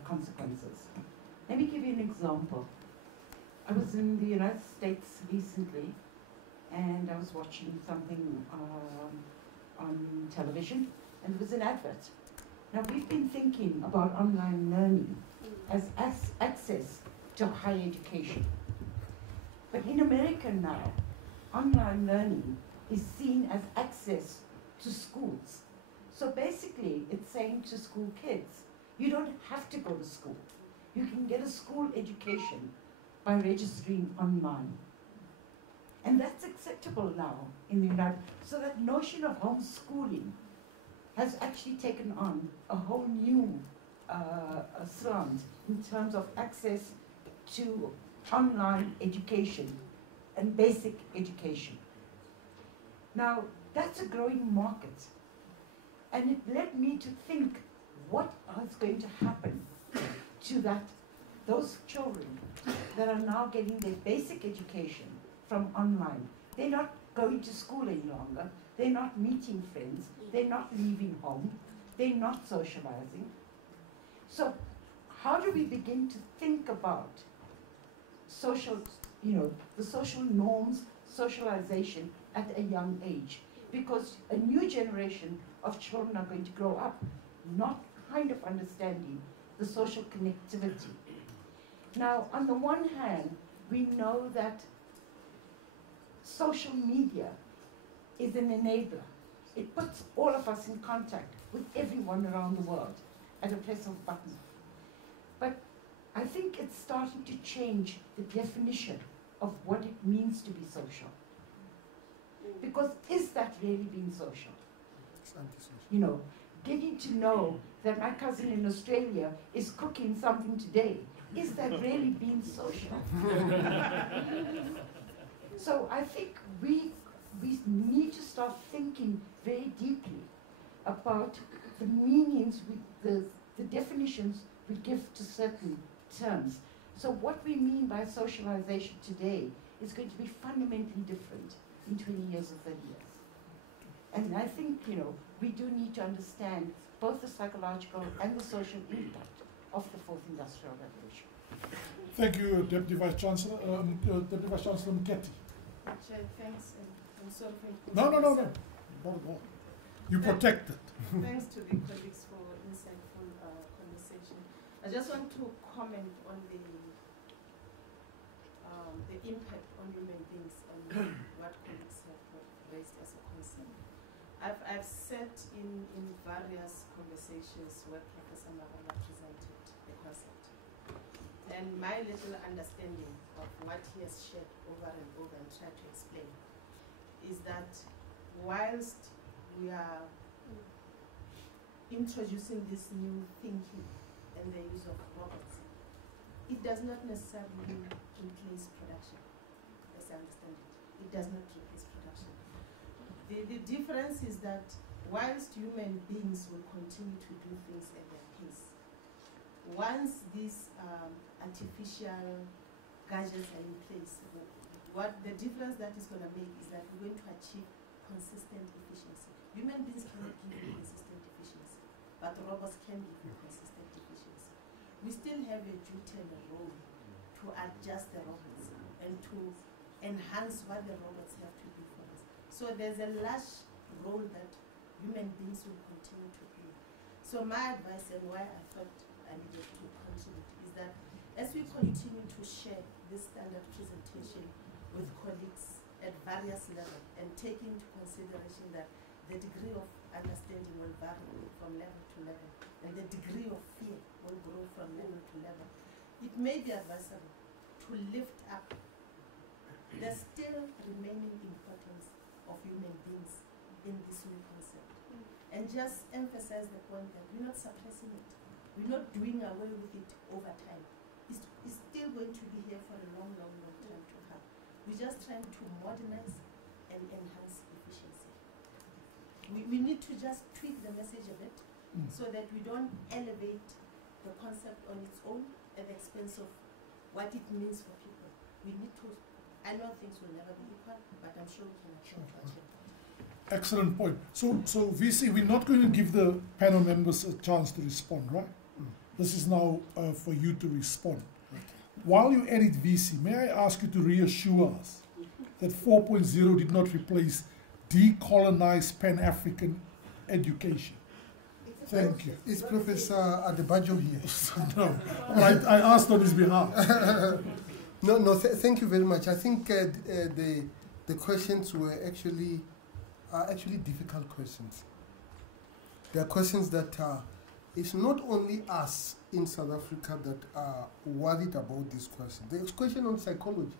consequences. Let me give you an example. I was in the United States recently, and I was watching something on television, and it was an advert. Now, we've been thinking about online learning as access to higher education. But in America now, online learning is seen as access to schools. So basically, it's saying to school kids, you don't have to go to school. You can get a school education by registering online. And that's acceptable now in the United States. So that notion of homeschooling has actually taken on a whole new slant in terms of access to online education and basic education. Now, that's a growing market. And it led me to think, what is going to happen to those children that are now getting their basic education from online? They're not going to school any longer. They're not meeting friends. They're not leaving home. They're not socializing. So how do we begin to think about social, the social norms, socialization at a young age? Because a new generation of children are going to grow up not kind of understanding the social connectivity. Now, on the one hand, we know that social media is an enabler. It puts all of us in contact with everyone around the world at a press of a button. But I think it's starting to change the definition of what it means to be social. Because is that really being social? Getting to know that my cousin in Australia is cooking something today, is that really being social? So I think we need to start thinking very deeply about the meanings, the definitions we give to certain terms. So what we mean by socialization today is going to be fundamentally different in 20 years or 30 years. And I think, we do need to understand both the psychological and the social impact of the fourth industrial revolution. Thank you, Deputy Vice Chancellor. Deputy Vice Chancellor Mketi. Chair, thanks. I'm sorry for No. Not at all. You protect it. Thanks to the colleagues for insightful conversation. I just want to comment on the impact on human beings and what colleagues have raised as a concern. I've sat in various conversations where Professor Mabala presented the concept. And my little understanding of what he has shared over and over and tried to explain is that whilst we are introducing this new thinking and the use of robots, it does not necessarily replace production, as I understand it. It does not replace production. The difference is that whilst human beings will continue to do things at their pace, once these artificial gadgets are in place, what the difference that is going to make is that we're going to achieve consistent efficiency. Human beings cannot give you consistent efficiency, but robots can give you consistent efficiency. We still have a duty and a role to adjust the robots and to enhance what the robots have to do for us. So there's a large role that human beings will continue to play. So my advice and why I thought I needed to contribute is that as we continue to share this standard presentation with colleagues at various levels and take into consideration that the degree of understanding will vary from level to level and the degree of fear will grow from level to level, it may be advisable to lift up the still remaining importance of human beings in this new concept and just emphasize the point that we're not suppressing it. We're not doing away with it over time. It's still going to be here for a long, long, long time to have. We're just trying to modernize and enhance efficiency. We need to just tweak the message a bit so that we don't elevate the concept on its own at the expense of what it means for people. We need to, I know things will never be equal, but I'm sure we can achieve that. Excellent point. So VC, we're not going to give the panel members a chance to respond, right? This is now for you to respond. While you edit VC, may I ask you to reassure us that 4.0 did not replace decolonized Pan-African education? It's a Thank you. Is Professor Adebayo here? No, I asked on his behalf. Thank you very much. I think the questions were actually difficult questions. They are questions that it's not only us in South Africa that are worried about this question. There's a question on psychology.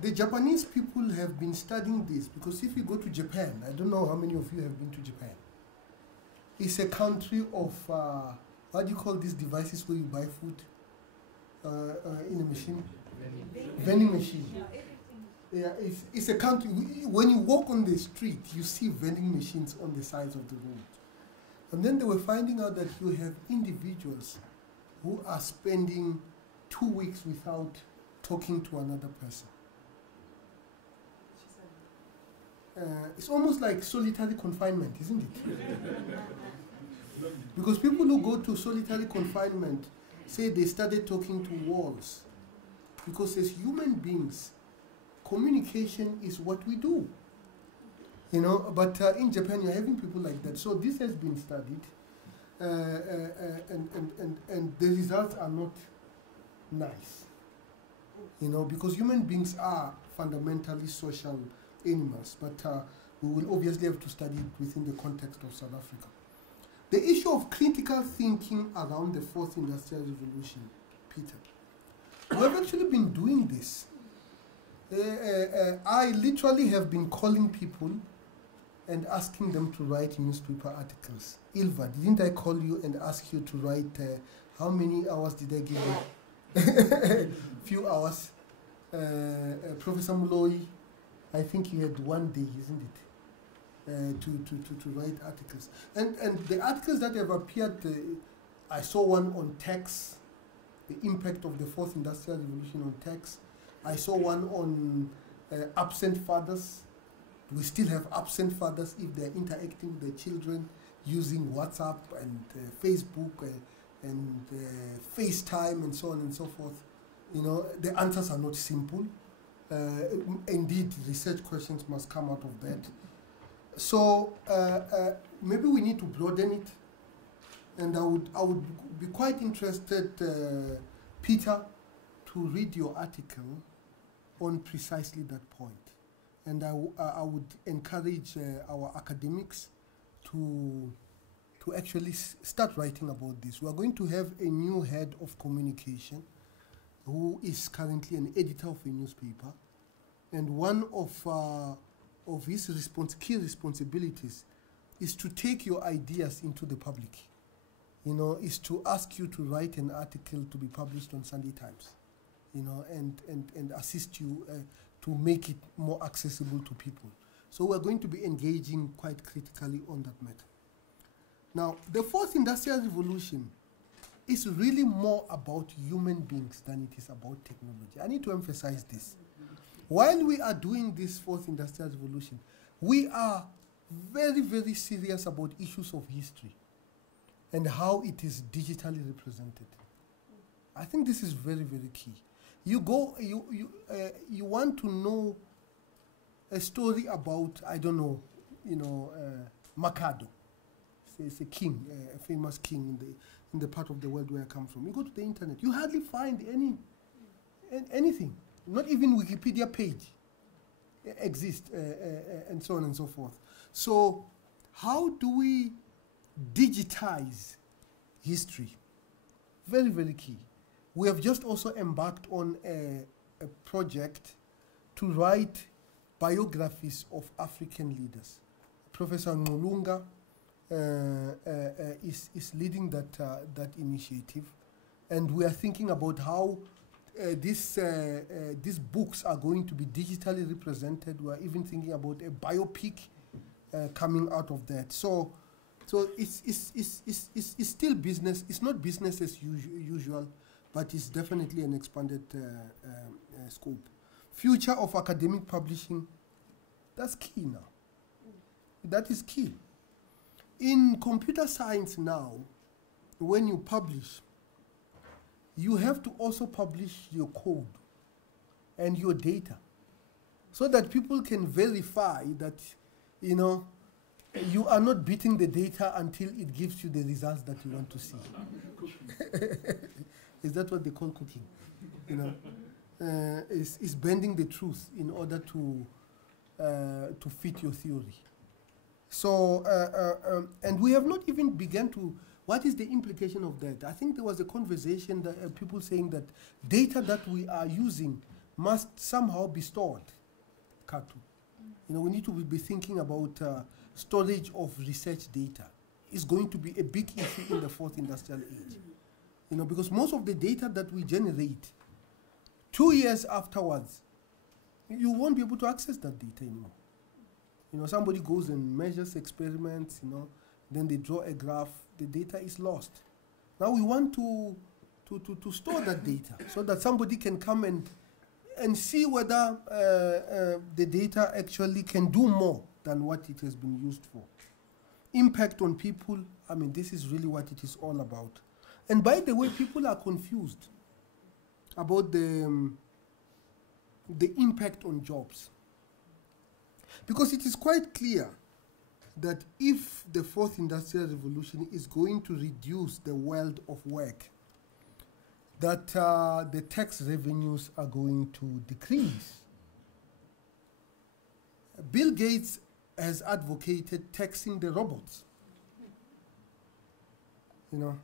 The Japanese people have been studying this because if you go to Japan, I don't know how many of you have been to Japan. It's a country of, what do you call these devices where you buy food in a machine? Vending machine. Yeah, it's a country, when you walk on the street, you see vending machines on the sides of the road. And then they were finding out that you have individuals who are spending 2 weeks without talking to another person. It's almost like solitary confinement, isn't it? Because people who go to solitary confinement say they started talking to walls. Because as human beings, communication is what we do. You know, but in Japan you're having people like that. So this has been studied, and the results are not nice. You know, because human beings are fundamentally social animals, but we will obviously have to study it within the context of South Africa. The issue of critical thinking around the fourth industrial revolution, Peter. We have actually been doing this. I literally have been calling people and asking them to write newspaper articles. Ilva, didn't I call you and ask you to write, how many hours did I give you? Few hours. Professor Muloi, I think you had 1 day, isn't it? To write articles. And the articles that have appeared, I saw one on tax, the impact of the fourth industrial revolution on tax. I saw one on absent fathers. We still have absent fathers if they're interacting with their children using WhatsApp and Facebook and FaceTime and so on and so forth. You know, the answers are not simple. Indeed, research questions must come out of that. So maybe we need to broaden it. And I would be quite interested, Peter, to read your article on precisely that point. And I would encourage our academics to actually start writing about this. We are going to have a new head of communication who is currently an editor of a newspaper. And one of his key responsibilities is to take your ideas into the public. You know, is to ask you to write an article to be published on Sunday Times, you know, and assist you to make it more accessible to people. So we're going to be engaging quite critically on that matter. Now, the fourth industrial revolution is really more about human beings than it is about technology. I need to emphasize this. While we are doing this fourth industrial revolution, we are very, very serious about issues of history and how it is digitally represented. I think this is very, very key. You want to know a story about, I don't know, you know, Makado. It's a king, a famous king in the part of the world where I come from. You go to the internet, you hardly find anything. Not even Wikipedia page exists, and so on and so forth. So how do we digitize history? Very, very key. We have just also embarked on a project to write biographies of African leaders. Professor Nolunga is leading that initiative, and we are thinking about how these books are going to be digitally represented. We are even thinking about a biopic coming out of that. So it's still business. It's not business as usual, but it's definitely an expanded scope. Future of academic publishing, that's key now. That is key. In computer science now, when you publish, you have to also publish your code and your data so that people can verify that, you know, you are not beating the data until it gives you the results that you want to see. Is that what they call cooking? You know, is bending the truth in order to fit your theory. So, and we have not even begun to, what is the implication of that? I think there was a conversation that people saying that data that we are using must somehow be stored. Katu. You know, we need to be thinking about storage of research data. It's going to be a big issue in the fourth industrial age. You know, because most of the data that we generate, 2 years afterwards, you won't be able to access that data anymore. You know, somebody goes and measures experiments, you know, then they draw a graph, the data is lost. Now we want to store that data so that somebody can come and see whether the data actually can do more than what it has been used for. Impact on people, I mean, this is really what it is all about. And by the way, people are confused about the impact on jobs. Because it is quite clear that if the fourth industrial revolution is going to reduce the world of work, that the tax revenues are going to decrease. Bill Gates has advocated taxing the robots. You know,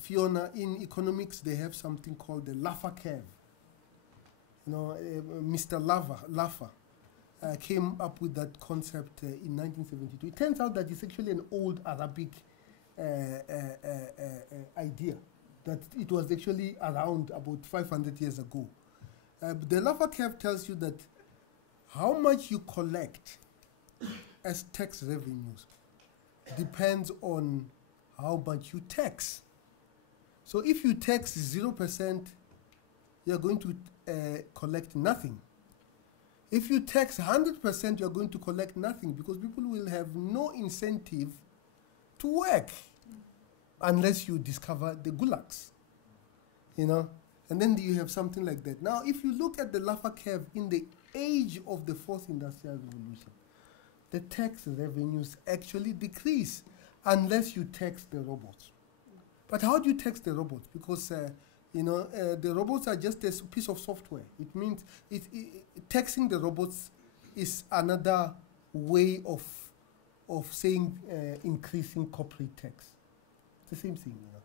Fiona, in economics, they have something called the Laffer curve. You know, Mr. Laffer came up with that concept in 1972. It turns out that it's actually an old Arabic idea, that it was actually around about 500 years ago. The Laffer curve tells you that how much you collect as tax revenues depends on how much you tax. So if you tax 0%, you're going to collect nothing. If you tax 100%, you're going to collect nothing because people will have no incentive to work unless you discover the gulags, you know? And then you have something like that. Now, if you look at the Laffer curve in the age of the fourth industrial revolution, the tax revenues actually decrease unless you tax the robots. But how do you tax the robots? Because you know, the robots are just a piece of software. It means taxing the robots is another way of saying increasing corporate tax. It's the same thing, you know.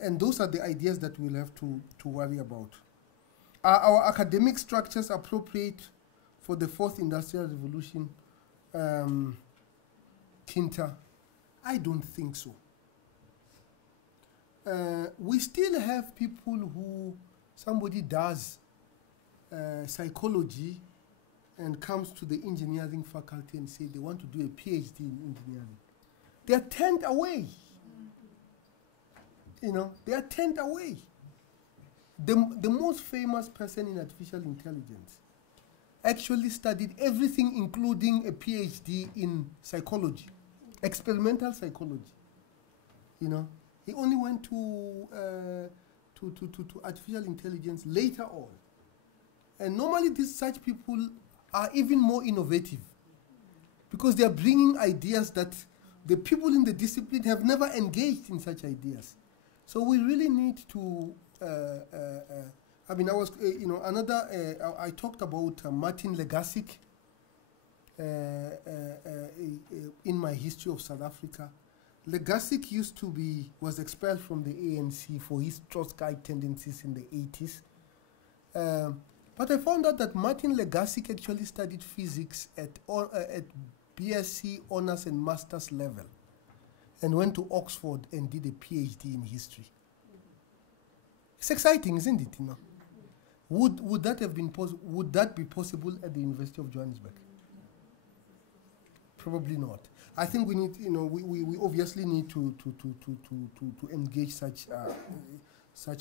And those are the ideas that we'll have to worry about. Are our academic structures appropriate for the fourth industrial revolution, Kinta? I don't think so. We still have people who, somebody does psychology and comes to the engineering faculty and say they want to do a PhD in engineering. They are turned away. You know, they are turned away. The most famous person in artificial intelligence actually studied everything, including a PhD in psychology, experimental psychology. You know, he only went to artificial intelligence later on. And normally such people are even more innovative because they are bringing ideas that the people in the discipline have never engaged in such ideas. So we really need to, I mean, I was, you know, I talked about Martin Legasic in my history of South Africa. Legasic was expelled from the ANC for his Trotskyite tendencies in the 80s. But I found out that Martin Legasic actually studied physics at BSc honors and master's level and went to Oxford and did a PhD in history. It's exciting, isn't it? You know? Would that have been would that be possible at the University of Johannesburg? Probably not. I think we need, you know, we obviously need to engage such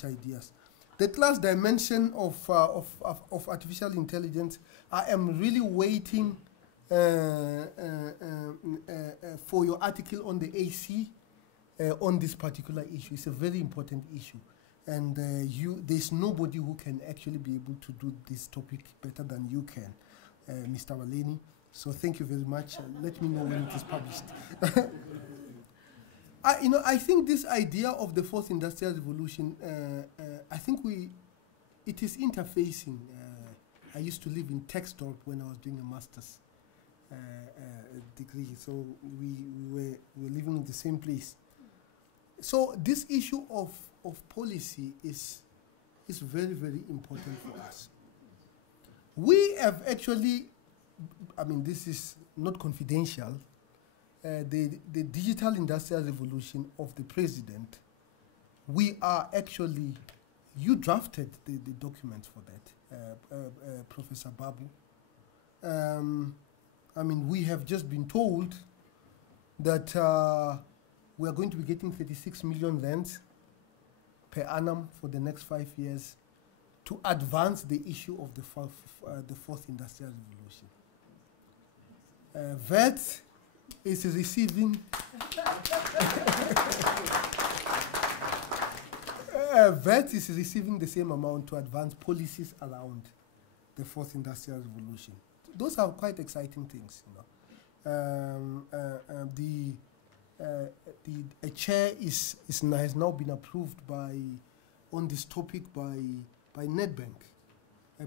ideas. The last dimension of artificial intelligence, I am really waiting for your article on the AC on this particular issue. It's a very important issue. And there's nobody who can actually be able to do this topic better than you can, Mr. Waleni. So thank you very much. Let me know when it is published. I think this idea of the fourth industrial revolution, I think it is interfacing. I used to live in Textorp when I was doing a master's degree, so we were living in the same place. So this issue of policy is very, very important for us. We have actually, this is not confidential, the digital industrial revolution of the president, we are actually, you drafted the documents for that, Professor Babu. We have just been told that we are going to be getting 36 million rands per annum for the next 5 years to advance the issue of the fourth industrial revolution. VAT is receiving VAT is receiving the same amount to advance policies around the fourth industrial revolution. Those are quite exciting things. A chair has now been approved on this topic by Nedbank.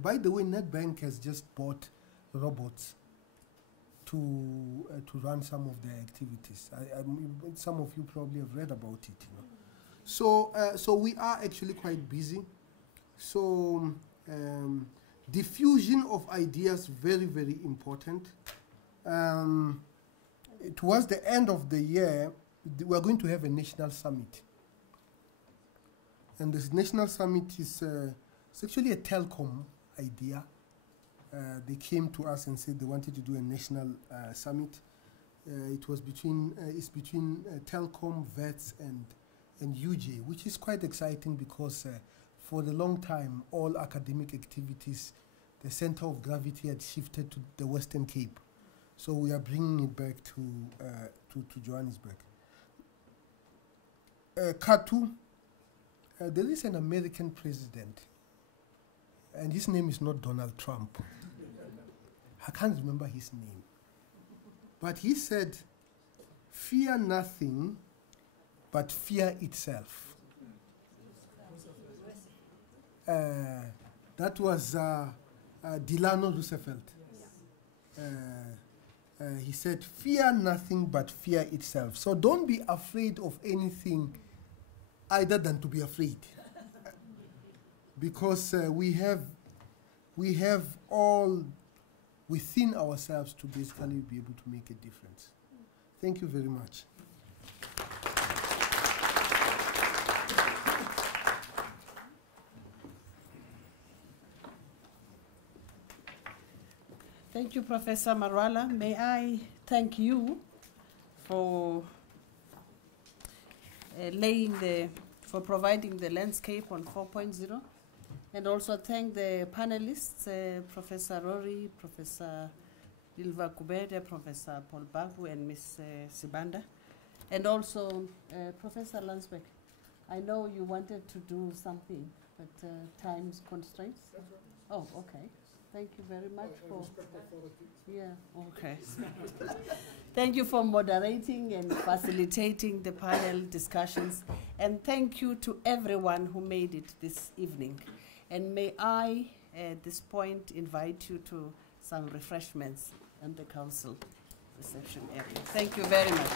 By the way, Nedbank has just bought robots to run some of their activities. Some of you probably have read about it. So we are actually quite busy. So diffusion of ideas, very, very important. Towards the end of the year, we are going to have a national summit. And this national summit is it's actually a telecom idea. They came to us and said they wanted to do a national summit. It's between telecom, VETS, and UJ, which is quite exciting because for a long time, all academic activities, the center of gravity had shifted to the Western Cape. So we are bringing it back to Johannesburg. Katu, there is an American president, and his name is not Donald Trump. I can't remember his name. But he said, "Fear nothing, but fear itself." That was Delano Roosevelt. He said, "Fear nothing, but fear itself." So don't be afraid of anything other than to be afraid. Because we have all within ourselves to basically be able to make a difference. Thank you very much. Thank you, Professor Marwala. May I thank you for for providing the landscape on 4.0, and also thank the panelists, Professor Rory, Professor Dilva Kubede, Professor Paul Babu, and Ms. Sibanda, and also Professor Landsbeck. I know you wanted to do something, but time's constraints. Oh, okay. Thank you very much for. Yeah, okay. Thank you for moderating and facilitating the panel discussions, and thank you to everyone who made it this evening. And may I, at this point, invite you to some refreshments in the council reception area. Thank you very much.